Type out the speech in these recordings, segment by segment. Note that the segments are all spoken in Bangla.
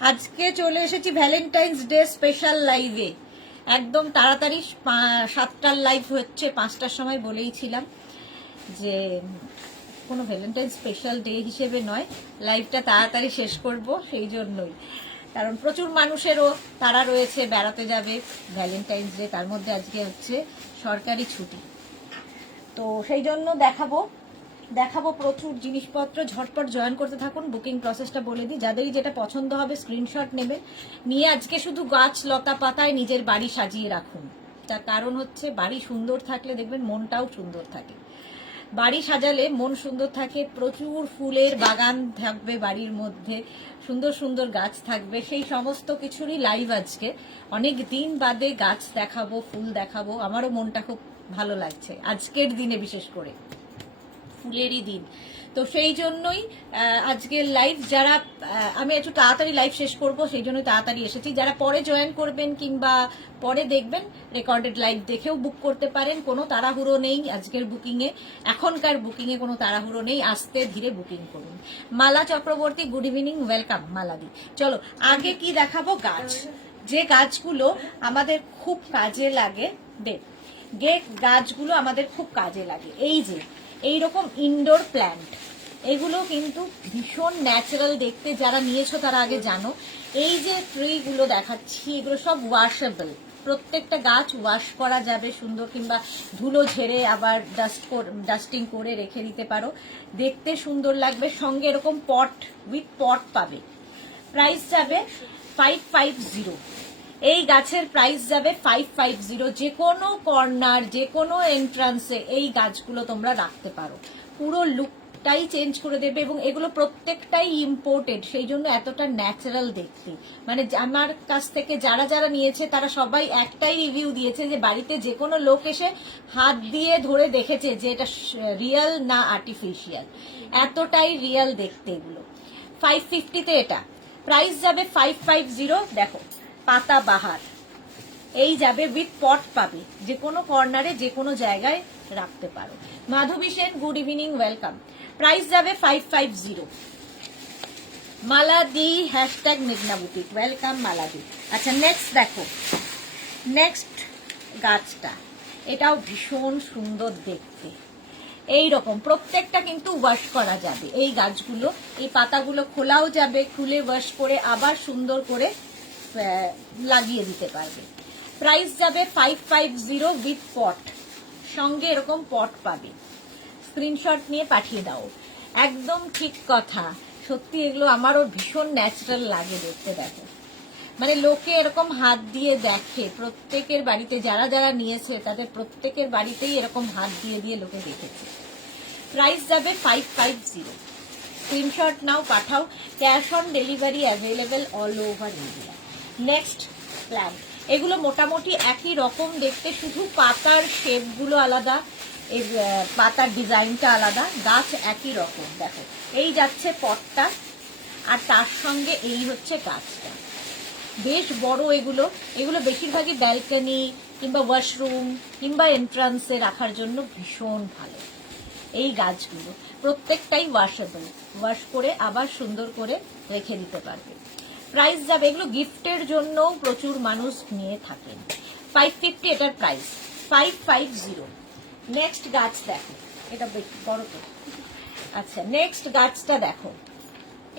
আজকে চলে এসেছি ভ্যালেন্টাইন্স ডে স্পেশাল লাইভে। একদম তাড়াতাড়ি 7টার লাইভ হচ্ছে, 5টার সময় বলেইছিলাম যে কোনো ভ্যালেন্টাইন স্পেশাল ডে হিসেবে নয়, লাইভটা তাড়াতাড়ি শেষ করব সেই জন্যই। কারণ প্রচুর মানুষেরও তারা রয়েছে, বেড়াতে যাবে ভ্যালেন্টাইন্স ডে, তার মধ্যে আজকে হচ্ছে সরকারি ছুটি। তো সেই জন্য দেখাবো প্রচুর জিনিসপত্র। ঝটপট জয়েন করতে থাকুন। বুকিং প্রসেসটা বলে দিই, যাদেরই যেটা পছন্দ হবে স্ক্রিনশট নেবেন, নিয়ে আজকে শুধু গাছ লতা পাতায় নিজের বাড়ি সাজিয়ে রাখুন। তার কারণ হচ্ছে বাড়ি সুন্দর থাকলে দেখবেন মনটাও সুন্দর থাকে। বাড়ি সাজালে মন সুন্দর থাকে, প্রচুর ফুলের বাগান থাকবে বাড়ির মধ্যে, সুন্দর সুন্দর গাছ থাকবে, সেই সমস্ত কিছুরই লাইভ আজকে। অনেক দিন বাদে গাছ দেখাবো, ফুল দেখাবো, আমারও মনটা খুব ভালো লাগছে আজকের দিনে, বিশেষ করে ফুলেরই দিন। তো সেই জন্যই আজকের লাইভ, যারা আমি একটু তাড়াতাড়ি লাইভ শেষ করব সেই জন্যই তাড়াতাড়ি এসেছি। যারা পরে জয়েন করবেন কিংবা পরে দেখবেন, রেকর্ডেড লাইভ দেখেও বুক করতে পারেন, কোনো তাড়াহুড়ো নেই আজকের বুকিংয়ে, এখনকার বুকিংয়ে কোনো তাড়াহুড়ো নেই, আস্তে ধীরে বুকিং করুন। মালা চক্রবর্তী, গুড ইভিনিং, ওয়েলকাম মালাদি। চলো আগে কি দেখাবো, গাছ, যে গাছগুলো আমাদের খুব কাজে লাগে, গাছগুলো আমাদের খুব কাজে লাগে। এই যে এইরকম ইনডোর প্ল্যান্ট, এগুলো কিন্তু ভীষণ ন্যাচারাল দেখতে, যারা নিয়েছো তারা আগে জানো। এই যে ট্রিগুলো দেখাচ্ছি, এগুলো সব ওয়াশেবল, প্রত্যেকটা গাছ ওয়াশ করা যাবে সুন্দর, কিংবা ধুলো ঝেড়ে আবার ডাস্টিং করে রেখে দিতে পারো, দেখতে সুন্দর লাগবে। সঙ্গে এরকম পট উইথ পট পাবে। প্রাইস যাবে 550। এই গাছের প্রাইস যাবে 550। যে কোনো কর্নার, যে কোনো এন্ট্রান্সে এই গাছগুলো তোমরা রাখতে পারো, পুরো লুকটাই চেঞ্জ করে দেবে। এবং এগুলো প্রত্যেকটাই ইম্পোর্টেড, সেই জন্য এতটা ন্যাচারাল দেখতে। মানে আমার কাছ থেকে যারা যারা নিয়েছে তারা সবাই একটাই রিভিউ দিয়েছে, যে বাড়িতে যে কোনো লোক এসে হাত দিয়ে ধরে দেখেছে যে এটা রিয়েল না আর্টিফিশিয়াল, এতটাই রিয়েল দেখতে এগুলো। 550-তে এটা প্রাইস যাবে 550। দেখো পাতা বাহার, এই যাবে উইথ পট পাবে, যে কোনো কর্নারে যে কোনো জায়গায় রাখতে পারো। Madhabi Sen, good evening, welcome. Price যাবে 550। মালাদি, হ্যাশট্যাগ মেঘনা বুটিক, ওয়েলকাম মালাদি। আচ্ছা নেক্সট দেখো, নেক্সট গাছটা, এটাও ভীষণ সুন্দর দেখতে। এই রকম প্রত্যেকটা কিন্তু ওয়াশ করা যাবে। এই গাছগুলো, এই পাতাগুলো খোলাও যাবে, খুলে ওয়াশ করে আবার সুন্দর করে লাগিয়ে দিতে পারবে। প্রাইস যাবে 550 উইথ পট, সঙ্গে এরকম পট পাবে। স্ক্রিনশট নিয়ে পাঠিয়ে দাও। একদম ঠিক কথা, সত্যি এগুলো আমারও ভীষণ ন্যাচারাল লাগে দেখতে। দেখো মানে লোকে এরকম হাত দিয়ে দেখে, প্রত্যেকের বাড়িতে যারা যারা নিয়েছে তাদের প্রত্যেকের বাড়িতেই এরকম হাত দিয়ে দিয়ে লোকে দেখেছে। প্রাইস যাবে 550। স্ক্রিনশট নাও, পাঠাও। Cash on delivery available all over India. Next plant, এগুলো মোটামুটি একই রকম দেখতে, শুধু পাতার শেপগুলো আলাদা, এর পাতার ডিজাইনটা আলাদা, গাছ একই রকম। দেখো এই যাচ্ছে পটটা, আর তার সঙ্গে এই হচ্ছে গাছটা, বেশ বড়। এগুলো বেশিরভাগই ব্যালকনি কিংবা ওয়াশরুম কিংবা এন্ট্রান্সে রাখার জন্য ভীষণ ভালো। এই গাছগুলো প্রত্যেকটাই ওয়াশেবল, ওয়াশ করে আবার সুন্দর করে রেখে দিতে পারবে। প্রাইস যাবে, এগুলো গিফটের জন্য প্রচুর মানুষ নিয়ে থাকেন। 550 এটার প্রাইস, 550। নেক্সট গাছ দেখো, এটা বেশ বড় তো। আচ্ছা নেক্সট গাছটা দেখো,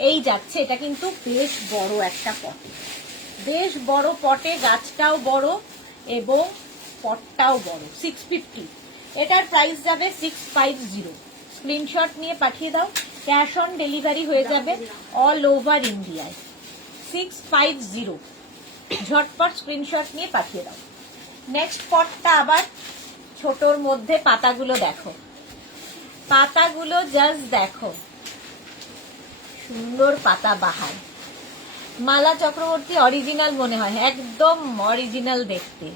এই যাচ্ছে, এটা কিন্তু বেশ বড় একটা পটে, বেশ বড় পটে, গাছটাও বড় এবং পটটাও বড়। 650, এটার প্রাইস যাবে 650। স্ক্রিনশট নিয়ে পাঠিয়ে দাও, ক্যাশ অন ডেলিভারি হয়ে যাবে অল ওভার ইন্ডিয়ায়। 650, ঝটপট স্ক্রিনশট নিয়ে পাঠিয়ে দাও। নেক্সট পটটা আবার ছোটর মধ্যে, পাতাগুলো দেখো, পাতাগুলো জাস্ট দেখো, সুন্দর পাতা বাহার। মালা চক্রবর্তী, অরিজিনাল মনে হয়, একদম অরিজিনাল দেখতে।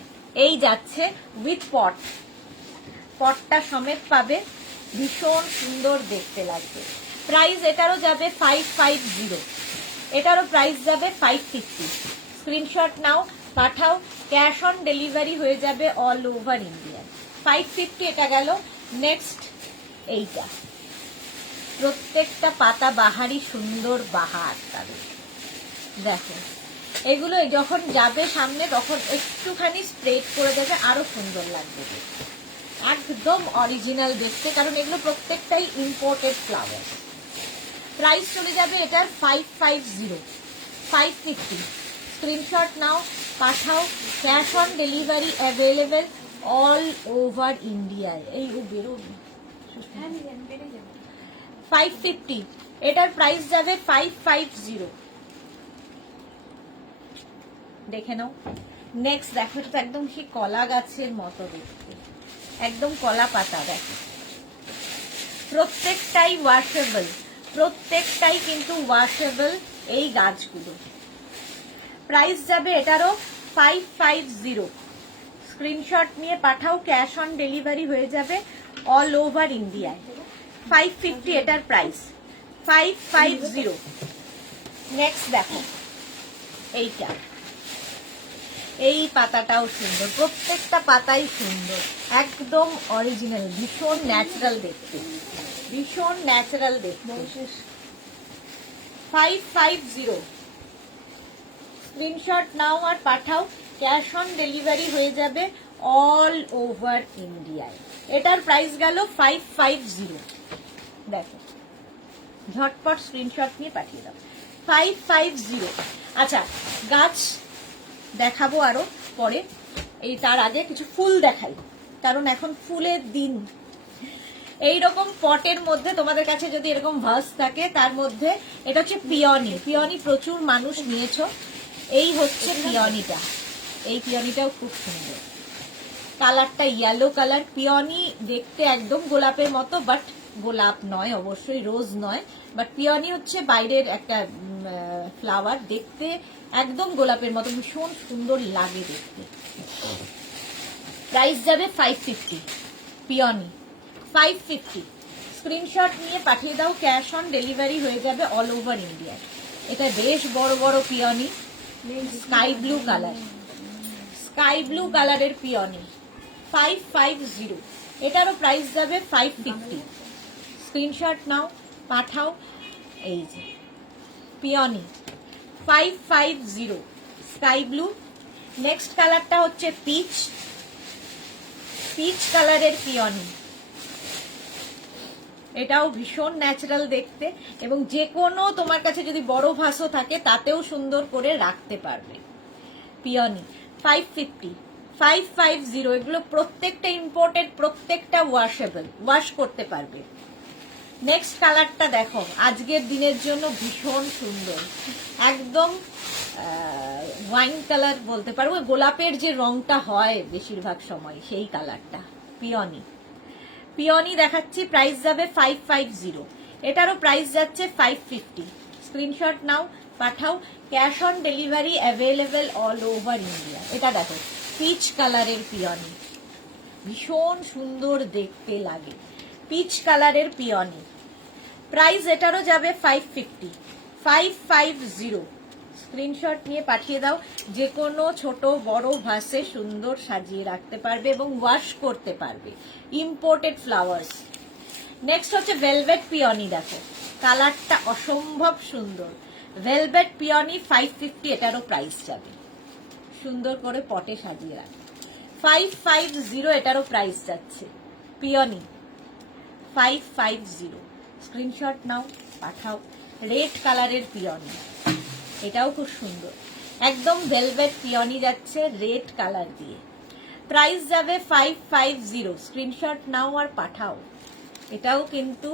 এই যাচ্ছে উইথ পট, পটটা সমেত পাবে, ভীষণ সুন্দর দেখতে লাগবে। প্রাইস এটারও যাবে 550, এটারও প্রাইস যাবে 550। স্ক্রিনশট নাও, পাঠাও। ক্যাশ অন ডেলিভারি হয়ে যাবে অল ওভার ইন্ডিয়া। 550 এটা গেল। নেক্সট এইটা, প্রত্যেকটা পাতা বাহারি, সুন্দর বাহার তাদের। দেখো এগুলো যখন যাবে সামনে তখন একটুখানি স্প্রেড করে দেবে, আরো সুন্দর লাগবে। একদম অরিজিনাল দেখতে, কারণ এগুলো প্রত্যেকটাই ইম্পোর্টেড ফ্লাওয়ার। প্রাইস চলে যাবে এটার 550, 550। স্ক্রিনশট নাও, পাঠাও। Cash on delivery available all over ইন্ডিয়ায়। এই বেরো 550, এটার প্রাইস যাবে 550। দেখে নাও। নেক্সট দেখো, এটা তো একদম সেই কলা গাছের মতো দেখতে, একদম কলা পাতা। দেখো প্রত্যেকটাই ওয়াশেবল, প্রত্যেকটাই কিন্তু ওয়াশেবল এই গাছগুলো। প্রাইস যাবে এটারও 550। স্ক্রিনশট নিয়ে পাঠাও, ক্যাশ অন ডেলিভারি হয়ে যাবে অল ওভার ইন্ডিয়ায়। 550 এটার প্রাইস, 550। নেক্সট দেখো এইটা, এই পাতাটাও সুন্দর, প্রত্যেকটা পাতাই সুন্দর, একদম অরিজিনাল, ভীষণ ন্যাচারাল দেখতে, ভীষণ ন্যাচারাল দেখতে। 550। স্ক্রিনশট নাও আর পাঠাও, ক্যাশ অন ডেলিভারি হয়ে যাবে অল ওভার ইন্ডিয়ায়। এটার প্রাইস গেল 550। দেখো ঝটপট স্ক্রিনশট নিয়ে পাঠিয়ে দাও, 550। আচ্ছা গাছ দেখাবো আরো পরে, এই তার আগে কিছু ফুল দেখাই, কারণ এখন ফুলের দিন। এইরকম পটের মধ্যে তোমাদের কাছে যদি এরকম ভাস থাকে, তার মধ্যে এটা হচ্ছে পিওনি। পিওনি প্রচুর মানুষ নিয়েছো। এই হচ্ছে পিওনিটা, এই পিওনিটাও খুব সুন্দর, কালারটা ইয়েলো কালার। পিওনি দেখতে একদম গোলাপের মতো, বাট গোলাপ নয়, অবশ্যই রোজ নয়, বাট পিওনি হচ্ছে বাইরের একটা ফ্লাওয়ার, দেখতে একদম গোলাপের মতো, ভীষণ সুন্দর লাগে দেখতে। প্রাইস যাবে 550। পিওনি 550। স্ক্রিনশট নিয়ে পাঠিয়ে দাও, ক্যাশ অন ডেলিভারি হয়ে যাবে অল ওভার ইন্ডিয়া। এটা বেশ বড় বড় peony, sky blue colour, sky blue কালারের পিওনি, 550। এটারও প্রাইস যাবে 550। স্ক্রিনশট নাও, পাঠাও। এই যে পিওনি 550, স্কাই ব্লু। নেক্সট কালারটা হচ্ছে পিচ, পিচ কালারের পিওনি, এটাও ভীষণ ন্যাচারাল দেখতে, এবং যে কোনো তোমার কাছে যদি বড় ভাসও থাকে তাতেও সুন্দর করে রাখতে পারবে। পিওনি 550, 550। এগুলো প্রত্যেকটা ইম্পোর্টেড, প্রত্যেকটা ওয়াশেবল, ওয়াশ করতে পারবে। নেক্সট কালারটা দেখো, আজকের দিনের জন্য ভীষণ সুন্দর, একদম ওয়াইন কালার বলতে পারবো, গোলাপের যে রংটা হয় বেশিরভাগ সময় সেই কালারটা। পিওনি, পিওনি দেখাচ্ছি, প্রাইস যাবে 550। এটারও প্রাইস যাচ্ছে 550। স্ক্রিনশট নাও, পাঠাও। Cash on delivery available all over India. এটা দেখো পিচ কালারের পিওনি, ভীষণ সুন্দর দেখতে লাগে, পিচ কালারের পিওনি। প্রাইস এটারও যাবে 550, 550। স্ক্রিনশট নিয়ে পাঠিয়ে দাও, যে কোনো ছোট বড় ভাসে সুন্দর সাজিয়ে রাখতে পারবে এবং ওয়াশ করতে পারবে। Imported flowers. নেক্সট হচ্ছে ভেলভেট পিওনি, দেখো কালারটা অসম্ভব সুন্দর, ভেলভেট পিওনি 550। এটারও প্রাইস যাবে, সুন্দর করে পটে সাজিয়ে রাখবে, 550। এটারও প্রাইস যাচ্ছে, পিওনি 550। স্ক্রিনশট নাও, পাঠাও। রেড কালারের পিওনি, এটাও খুব সুন্দর, একদম ভেলভেট পিওনি যাচ্ছে রেড কালার দিয়ে। প্রাইস যাবে 550। স্ক্রিনশট নাও আর পাঠাও। এটাও কিন্তু,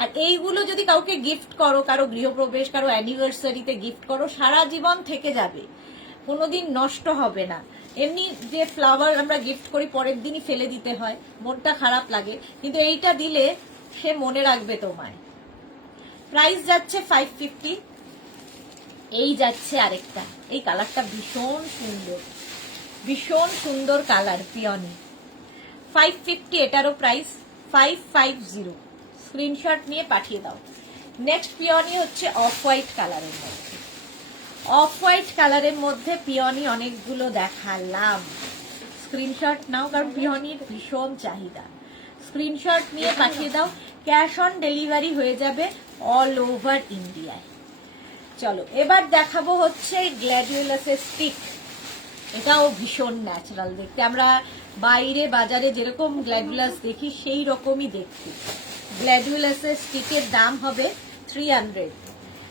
আর এইগুলো যদি কাউকে গিফট করো, কারো গৃহপ্রবেশ, কারো অ্যানিভার্সারিতে গিফট করো, সারা জীবন থেকে যাবে, কোনোদিন নষ্ট হবে না। এমনি যে ফ্লাওয়ার আমরা গিফট করি পরের দিনই ফেলে দিতে হয়, মনটা খারাপ লাগে, কিন্তু এইটা দিলে সে মনে রাখবে তোমায়। প্রাইস যাচ্ছে 550। এই যাচ্ছে আরেকটা, এই কালারটা ভীষণ সুন্দর, ভীষণ সুন্দর কালার, পিওনি 550। এটারও প্রাইস 550। স্ক্রিনশট নিয়ে পাঠিয়ে দাও। নেক্সট পিওনি হচ্ছে অফ হোয়াইট কালারের মধ্যে, অফ হোয়াইট কালারের মধ্যে পিওনি অনেকগুলো দেখালাম। স্ক্রিনশট নাও, কারণ পিওনির ভীষণ চাহিদা। স্ক্রিনশট নিয়ে পাঠিয়ে দাও, ক্যাশ অন ডেলিভারি হয়ে যাবে অল ওভার ইন্ডিয়ায়। চলো এবার দেখাবো হচ্ছে গ্ল্যাডিওলাসের স্টিক। এটাও ভীষণ ন্যাচারাল দেখতে, আমরা বাইরে বাজারে যেরকম গ্ল্যাডিওলাস দেখি সেই রকমই দেখতে। গ্ল্যাডিওলাসের স্টিকের দাম হবে 300,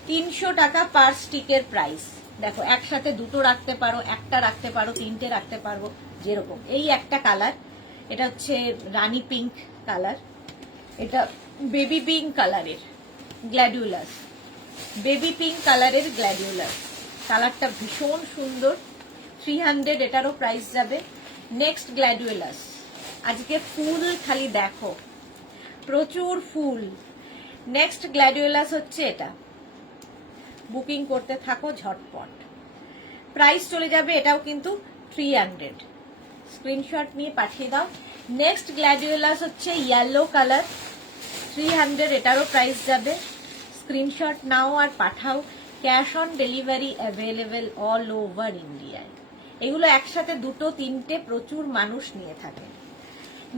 300 টাকা পার স্টিকের প্রাইস। দেখো একসাথে দুটো রাখতে পারো, একটা রাখতে পারো, তিনটে রাখতে পারবো যেরকম। এই একটা কালার, এটা হচ্ছে রানী পিঙ্ক কালার, এটা বেবি পিঙ্ক কালারের গ্ল্যাডিওলাস, বেবি পিঙ্ক কালারের গ্ল্যাডিওলাস, কালারটা ভীষণ সুন্দর। 300 এটারও প্রাইস যাবে। নেক্সট গ্ল্যাডিওলাস, আজকে ফুল খালি দেখো, প্রচুর ফুল। নেক্সট গ্ল্যাডিওলাস হচ্ছে এটা, বুকিং করতে থাকো ঝটপট, প্রাইস চলে যাবে এটাও কিন্তু 300, স্ক্রিনশট নিয়ে পাঠিয়ে দাও। নেক্সট গ্ল্যাডিওলাস হচ্ছে ইয়েলো কালার, 300 এটারও প্রাইস যাবে, স্ক্রিনশট নাও আর পাঠাও। Cash on delivery available all over ইন্ডিয়ায়। এগুলো একসাথে দুটো তিনটে প্রচুর মানুষ নিয়ে থাকে।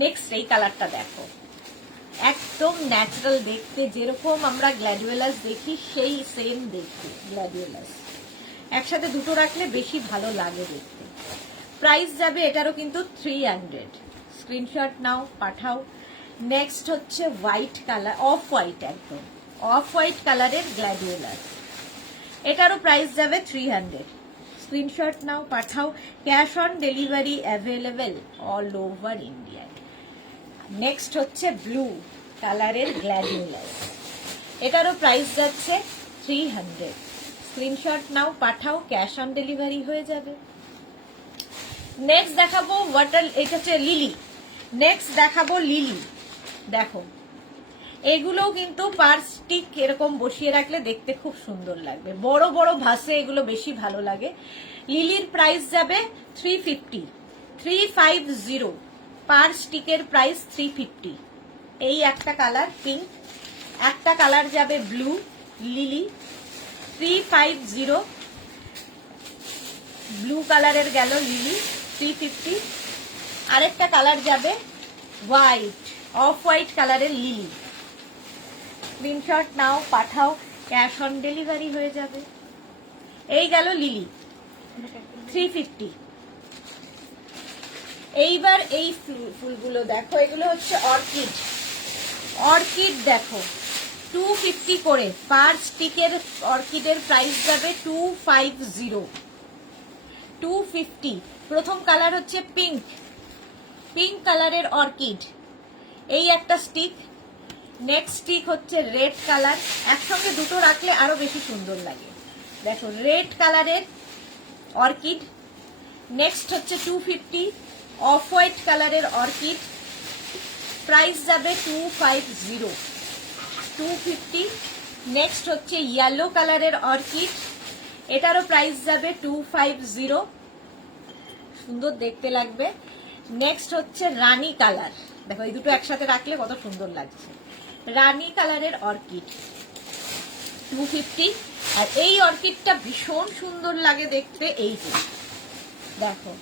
নেক্সট এই কালারটা দেখো, একদম ন্যাচারাল দেখতে, যেরকম আমরা গ্ল্যাডিওলাস দেখি সেই সেম দেখতে গ্ল্যাডিওলাস। একসাথে দুটো রাখলে বেশি ভালো লাগে দেখতে। প্রাইস যাবে এটারও কিন্তু 300, স্ক্রিনশট নাও পাঠাও। নেক্সট হচ্ছে হোয়াইট কালার, অফ হোয়াইট, একদম অফ হোয়াইট কালারের গ্ল্যাডিওলাস, এটারও প্রাইস যাবে 300, স্ক্রিনশট নাও পাঠাও। Cash on delivery available all over ইন্ডিয়ায়। নেক্সট হচ্ছে ব্লু কালারের গ্ল্যাডিওলাস, এটারও প্রাইস যাচ্ছে 300, স্ক্রিনশট নাও পাঠাও, ক্যাশ অন ডেলিভারি হয়ে যাবে। নেক্সট দেখাবো ওয়াটার, এটা হচ্ছে লিলি। নেক্সট দেখাবো লিলি, দেখো এগুলোও কিন্তু পার স্টিক এরকম বসিয়ে রাখলে দেখতে খুব সুন্দর লাগবে, বড় বড় ভাসে এগুলো বেশি ভালো লাগে। লিলির প্রাইস যাবে 350, 350 পার স্টিকের প্রাইস 350। এই একটা কালার পিঙ্ক, একটা কালার যাবে ব্লু, লিলি 350, ব্লু কালারের গেল লিলি 350। আরেকটা কালার যাবে হোয়াইট, অফ হোয়াইট কালারের লিলি, স্ক্রিনশট নাও পাঠাও, ক্যাশ অন ডেলিভারি হয়ে যাবে। এই গেল লিলি 350। এইবার এই ফুলগুলো দেখো, এগুলো হচ্ছে অর্কিড, অর্কিড দেখো 250 করে পার স্টিকের অর্কিডের প্রাইস যাবে 250, 250। প্রথম কালার হচ্ছে পিঙ্ক, পিঙ্ক কালারের অর্কিড, এই একটা স্টিক। নেক্সট স্টিক হচ্ছে রেড কালার, একসঙ্গে দুটো রাখলে আরো বেশি সুন্দর লাগে। দেখো রেড কালারের অর্কিড। নেক্সট হচ্ছে 250 অফ হোয়াইট কালারের অর্কিড, প্রাইস যাবে 250, 250। নেক্সট হচ্ছে ইয়েলো কালারের অর্কিড, এটারও প্রাইস যাবে 250, সুন্দর দেখতে লাগবে। নেক্সট হচ্ছে রানী কালার, দেখো এই দুটো একসাথে রাখলে কত সুন্দর লাগছে। রানী কালারের অর্কিড 250। আর এই অর্কিডটা ভীষণ সুন্দর লাগে দেখতে, এই যে দেখো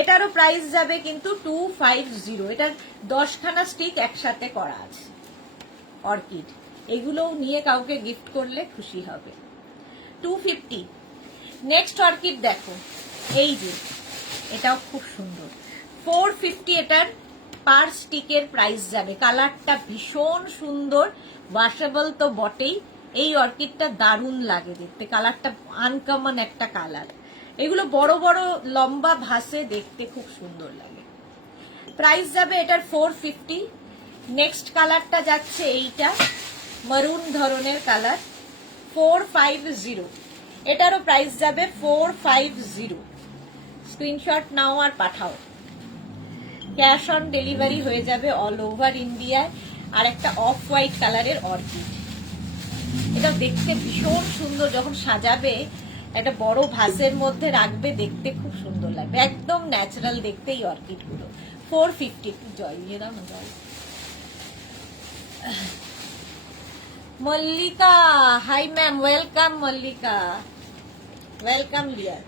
এটারও প্রাইস যাবে কিন্তু 250। এটার 10খানা স্টিক একসাথে করা আছে অর্কিড, এগুলোও নিয়ে কাউকে গিফট করলে খুশি হবে। 250। নেক্সট অর্কিড দেখো, এই যে এটাও খুব সুন্দর, 450 এটার পার স্টিকের প্রাইস যাবে। কালারটা ভীষণ সুন্দর, ওয়াশেবল তো বটেই। এই অর্কিডটা দারুণ লাগে দেখতে, কালারটা আনকমন একটা কালার। এগুলো বড় বড় লম্বা ভাসে দেখতে খুব সুন্দর লাগে। প্রাইস যাবে এটার 450। নেক্সট কালারটা যাচ্ছে এইটা, মারুন ধরনের কালার, 450, এটারও প্রাইস যাবে 450, স্ক্রিনশট নাও আর পাঠাও, ক্যাশ অন ডেলিভারি হয়ে যাবে অল ওভার ইন্ডিয়ায়। আর একটা অফ হোয়াইট কালারের অর্কিড, এটা দেখতে ভীষণ সুন্দর, যখন সাজাবে একটা বড় ভাসের মধ্যে রাখবে দেখতে খুব সুন্দর লাগবে, একদম ন্যাচারাল দেখতে এই অর্কিড গুলো। 450। জল দিয়ে দাও না, জল। Mallika, hi ma'am, welcome Mallika, welcome deer.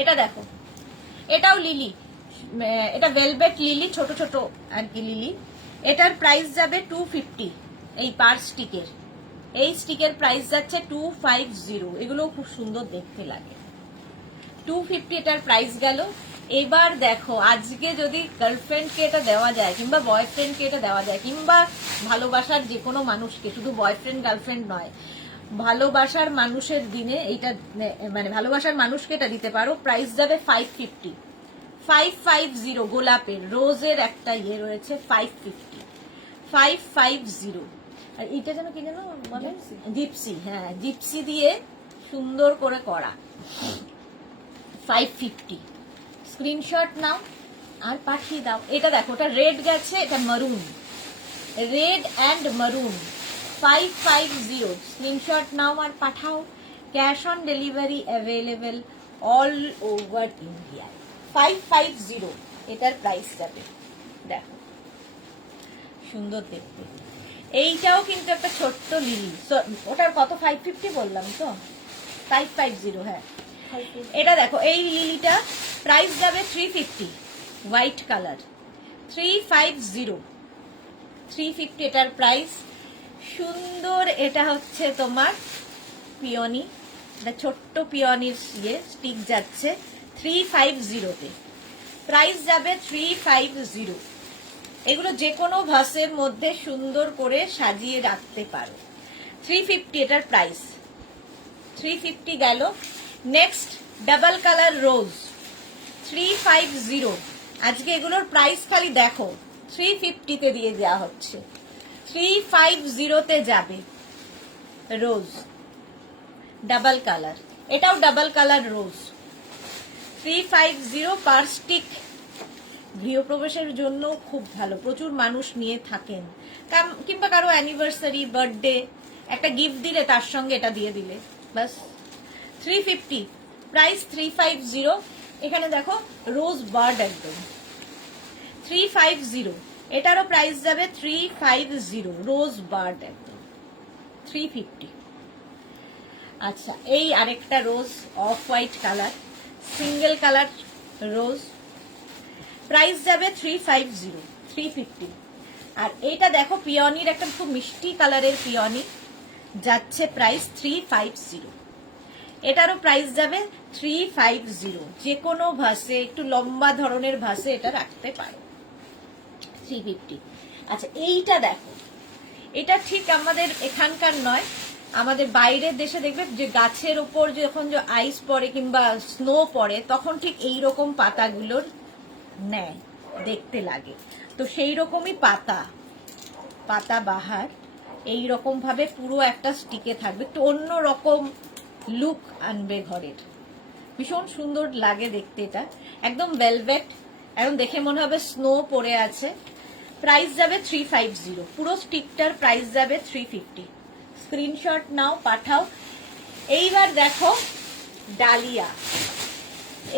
এটা দেখো, এটাও লিলি, এটা ভেলভেট লিলি, ছোট ছোট আর কি লিলি। এটার প্রাইস যাবে 250। এই পার স্টিকের, এই স্টিকের প্রাইস যাচ্ছে 250। এগুলো খুব সুন্দর দেখতে লাগে। 250 এটার প্রাইস গেল। এবার দেখো, আজকে যদি গার্লফ্রেন্ডকে এটা দেওয়া যায়, কিংবা বয়ফ্রেন্ডকে এটা দেওয়া যায়, কিংবা ভালোবাসার যে কোনো মানুষকে, শুধু বয়ফ্রেন্ড গার্লফ্রেন্ড নয়, ভালোবাসার মানুষের দিনে এইটা, মানে ভালোবাসার মানুষকে এটা দিতে পারো। প্রাইস যাবে 550। 550 গোলাপের রোজের একটা ইয়ে রয়েছে, 550। 550। আর এটা যেন কি যেন বলে, জিপসি। হ্যাঁ, জিপসি দিয়ে সুন্দর করে করা। 550। স্ক্রিনশট নাও আর পাঠিয়ে দাও। এটা দেখো, ওটা রেড গেছে, এটা মারুন, রেড অ্যান্ড মারুন। 550। স্ক্রিনশট নাও আর পাঠাও। Cash on delivery available all over India. 550 এটার প্রাইস যাবে। দেখো সুন্দর দেখতে। এইটাও কিন্তু একটা ছোট্ট লিলি। ওটার কত? 550 বললাম তো, 550। হ্যাঁ, এটা দেখো, এই লিলিটা প্রাইস যাবে 350। White colour, 350। 350 এটার প্রাইস। সুন্দর। এটা হচ্ছে তোমার পিওনি, এটা ছোট্ট পিওনির ইয়ে স্টিক যাচ্ছে 350-তে। প্রাইস যাবে 350। এগুলো যে কোনো ভাসের মধ্যে সুন্দর করে সাজিয়ে রাখতে পারো। 350 এটার প্রাইস। 350 গেল। Next double colour rose, 350। আজকে এগুলোর প্রাইস খালি দেখো, 350-তে দিয়ে দেওয়া হচ্ছে। 350-তে যাবে রোজ, ডাবল কালার। এটাও double colour rose, 350 per stick. গৃহপ্রবেশের জন্য খুব ভালো, প্রচুর মানুষ নিয়ে থাকেন, কিংবা কারো অ্যানিভার্সারি, বার্থডে, একটা গিফট দিলে তার সঙ্গে এটা দিয়ে দিলে বাস। 350 প্রাইস। 350। এখানে দেখো রোজ বার্ড একদম 350। এটারও প্রাইস যাবে 350। রোজ বার্ড একদম 350। আচ্ছা, এই আরেকটা rose, off white colour, single colour rose, price যাবে 350। 350। আর এইটা দেখো, পিওনির একটা খুব মিষ্টি কালারের পিওনি যাচ্ছে, প্রাইস 350। এটারও প্রাইস যাবে 350। যে কোনো ভাসে, একটু লম্বা ধরনের ভাসে এটা রাখতে পারো। 350। আচ্ছা, এইটা দেখো, এটা ঠিক আমাদের এখানকার নয়, আমাদের বাইরের দেশে দেখবে যে গাছের ওপর যখন যে আইস পড়ে কিংবা স্নো পড়ে, তখন ঠিক এইরকম পাতাগুলোর নেয়, দেখতে লাগে। তো সেই রকমই পাতা বাহার এইরকম ভাবে পুরো একটা স্টিকে থাকবে, একটু অন্য রকম লুক আনবে ঘরের। ভীষণ সুন্দর লাগে দেখতে। এটা একদম ভেলভেট, একদম দেখে মনে হবে স্নো পড়ে আছে। প্রাইস যাবে 350। পুরো স্টিকটার প্রাইস যাবে 350। স্ক্রিনশট নাও, পাঠাও। এইবার দেখো ডালিয়া।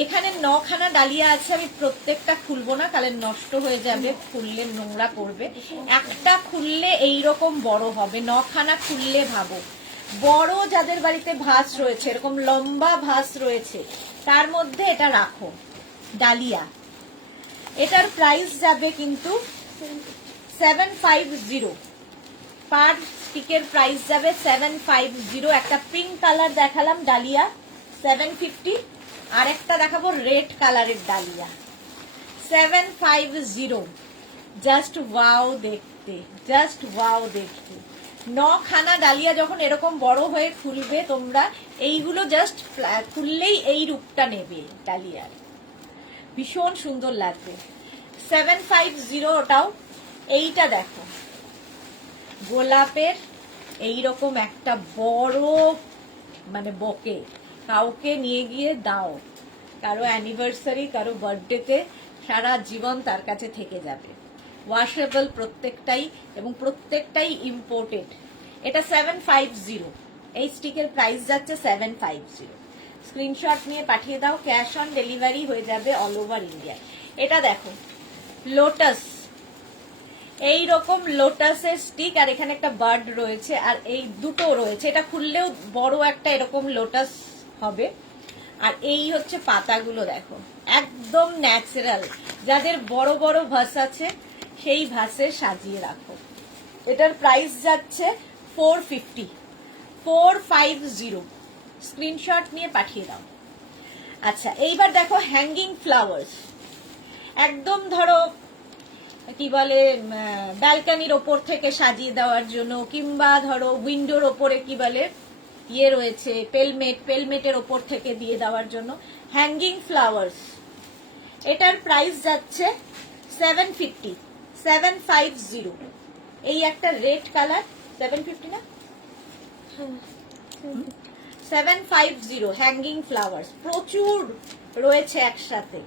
এখানে 9খানা ডালিয়া আছে, আমি প্রত্যেকটা খুলবো না, কারণ নষ্ট হয়ে যাবে, খুললে নোংরা করবে। একটা খুললে এইরকম বড় হবে, 9খানা খুললে ভাবো। বড় যাদের বাড়িতে ভাস রয়েছে, এরকম লম্বা ভাস রয়েছে, তার মধ্যে এটা রাখো। ডালিয়া, এটার প্রাইস যাবে কিন্তু 750। পার স্টিকের প্রাইস যাবে 750। একটা পিঙ্ক কালার দেখালাম ডালিয়া, 750। আর একটা দেখাবো রেড কালারের ডালিয়া, 750। জাস্ট ওয়াও দেখতে, জাস্ট ওয়াও দেখতে। 9খানা ডালিয়া যখন এরকম বড় হয়ে খুলবে তোমরা, এইগুলো জাস্ট খুললেই এই রূপটা নেবে ডালিয়ার, ভীষণ সুন্দর লাগবে। 750 ওটাও। এইটা দেখো, গোলাপের এইরকম একটা বড় মানে বকে, কাউকে নিয়ে গিয়ে দাও, কারো অ্যানিভার্সারি, কারো বার্থডেতে, সারা জীবন তার কাছে থেকে যাবে। ওয়াশেবল প্রত্যেকটাই, এবং প্রত্যেকটাই ইম্পোর্টেড। এটা 750। এই স্টিকের প্রাইস যাচ্ছে 750। স্ক্রিনশট নিয়ে পাঠিয়ে দাও, ক্যাশ অন ডেলিভারি হয়ে যাবে অল ওভার ইন্ডিয়া। এটা দেখো লোটাস, এইরকম লোটাসের স্টিক, আর এখানে একটা বার্ড রয়েছে, আর এই দুটো রয়েছে। এটা খুললেও বড় একটা এরকম লোটাস হবে। আর এই হচ্ছে পাতাগুলো দেখো, একদম ন্যাচারাল। যাদের বড় বড় ভাস আছে সেই ভাসে সাজিয়ে রাখো। এটার প্রাইস যাচ্ছে 450, 450। স্ক্রিনশট নিয়ে পাঠিয়ে দাও। আচ্ছা, এইবার দেখো হ্যাঙ্গিং ফ্লাওয়ার্স। একদম ধরো কি বলে ব্যালকনির ওপর থেকে সাজিয়ে দেওয়ার জন্য, কিংবা ধরো উইন্ডোর ওপরে কি বলে ইয়ে রয়েছে পেলমেটের ওপর থেকে দিয়ে দেওয়ার জন্য হ্যাঙ্গিং ফ্লাওয়ার্স। এটার প্রাইস যাচ্ছে 750, 750। এই একটা রেড কালার, 750 না, 750 হ্যাঙ্গিং ফ্লাওয়ার্স। প্রচুর রয়েছে একসাথে,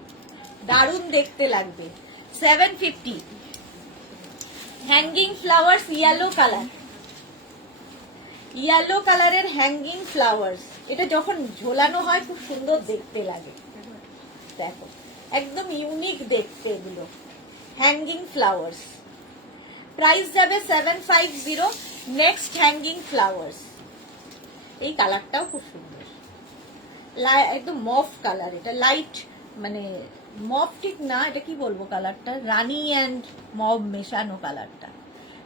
দারুণ দেখতে লাগবে। 750 hanging flowers, yellow colour, yellow কালারের হ্যাঙ্গিং ফ্লাওয়ার্স। এটা যখন ঝোলানো হয় খুব সুন্দর দেখতে লাগে, দেখো একদম ইউনিক দেখতে এগুলো হ্যাঙ্গিং ফ্লাওয়ার্স। প্রাইস যাবে 750। নেক্সট হ্যাঙ্গিং ফ্লাওয়ার্স, এই কালারটাও খুব সুন্দর, একদম মফ কালার। এটা লাইট মানে মফ ঠিক না, এটা কি বলবো কালারটা, রানি অ্যান্ড মফ মেশানো কালারটা,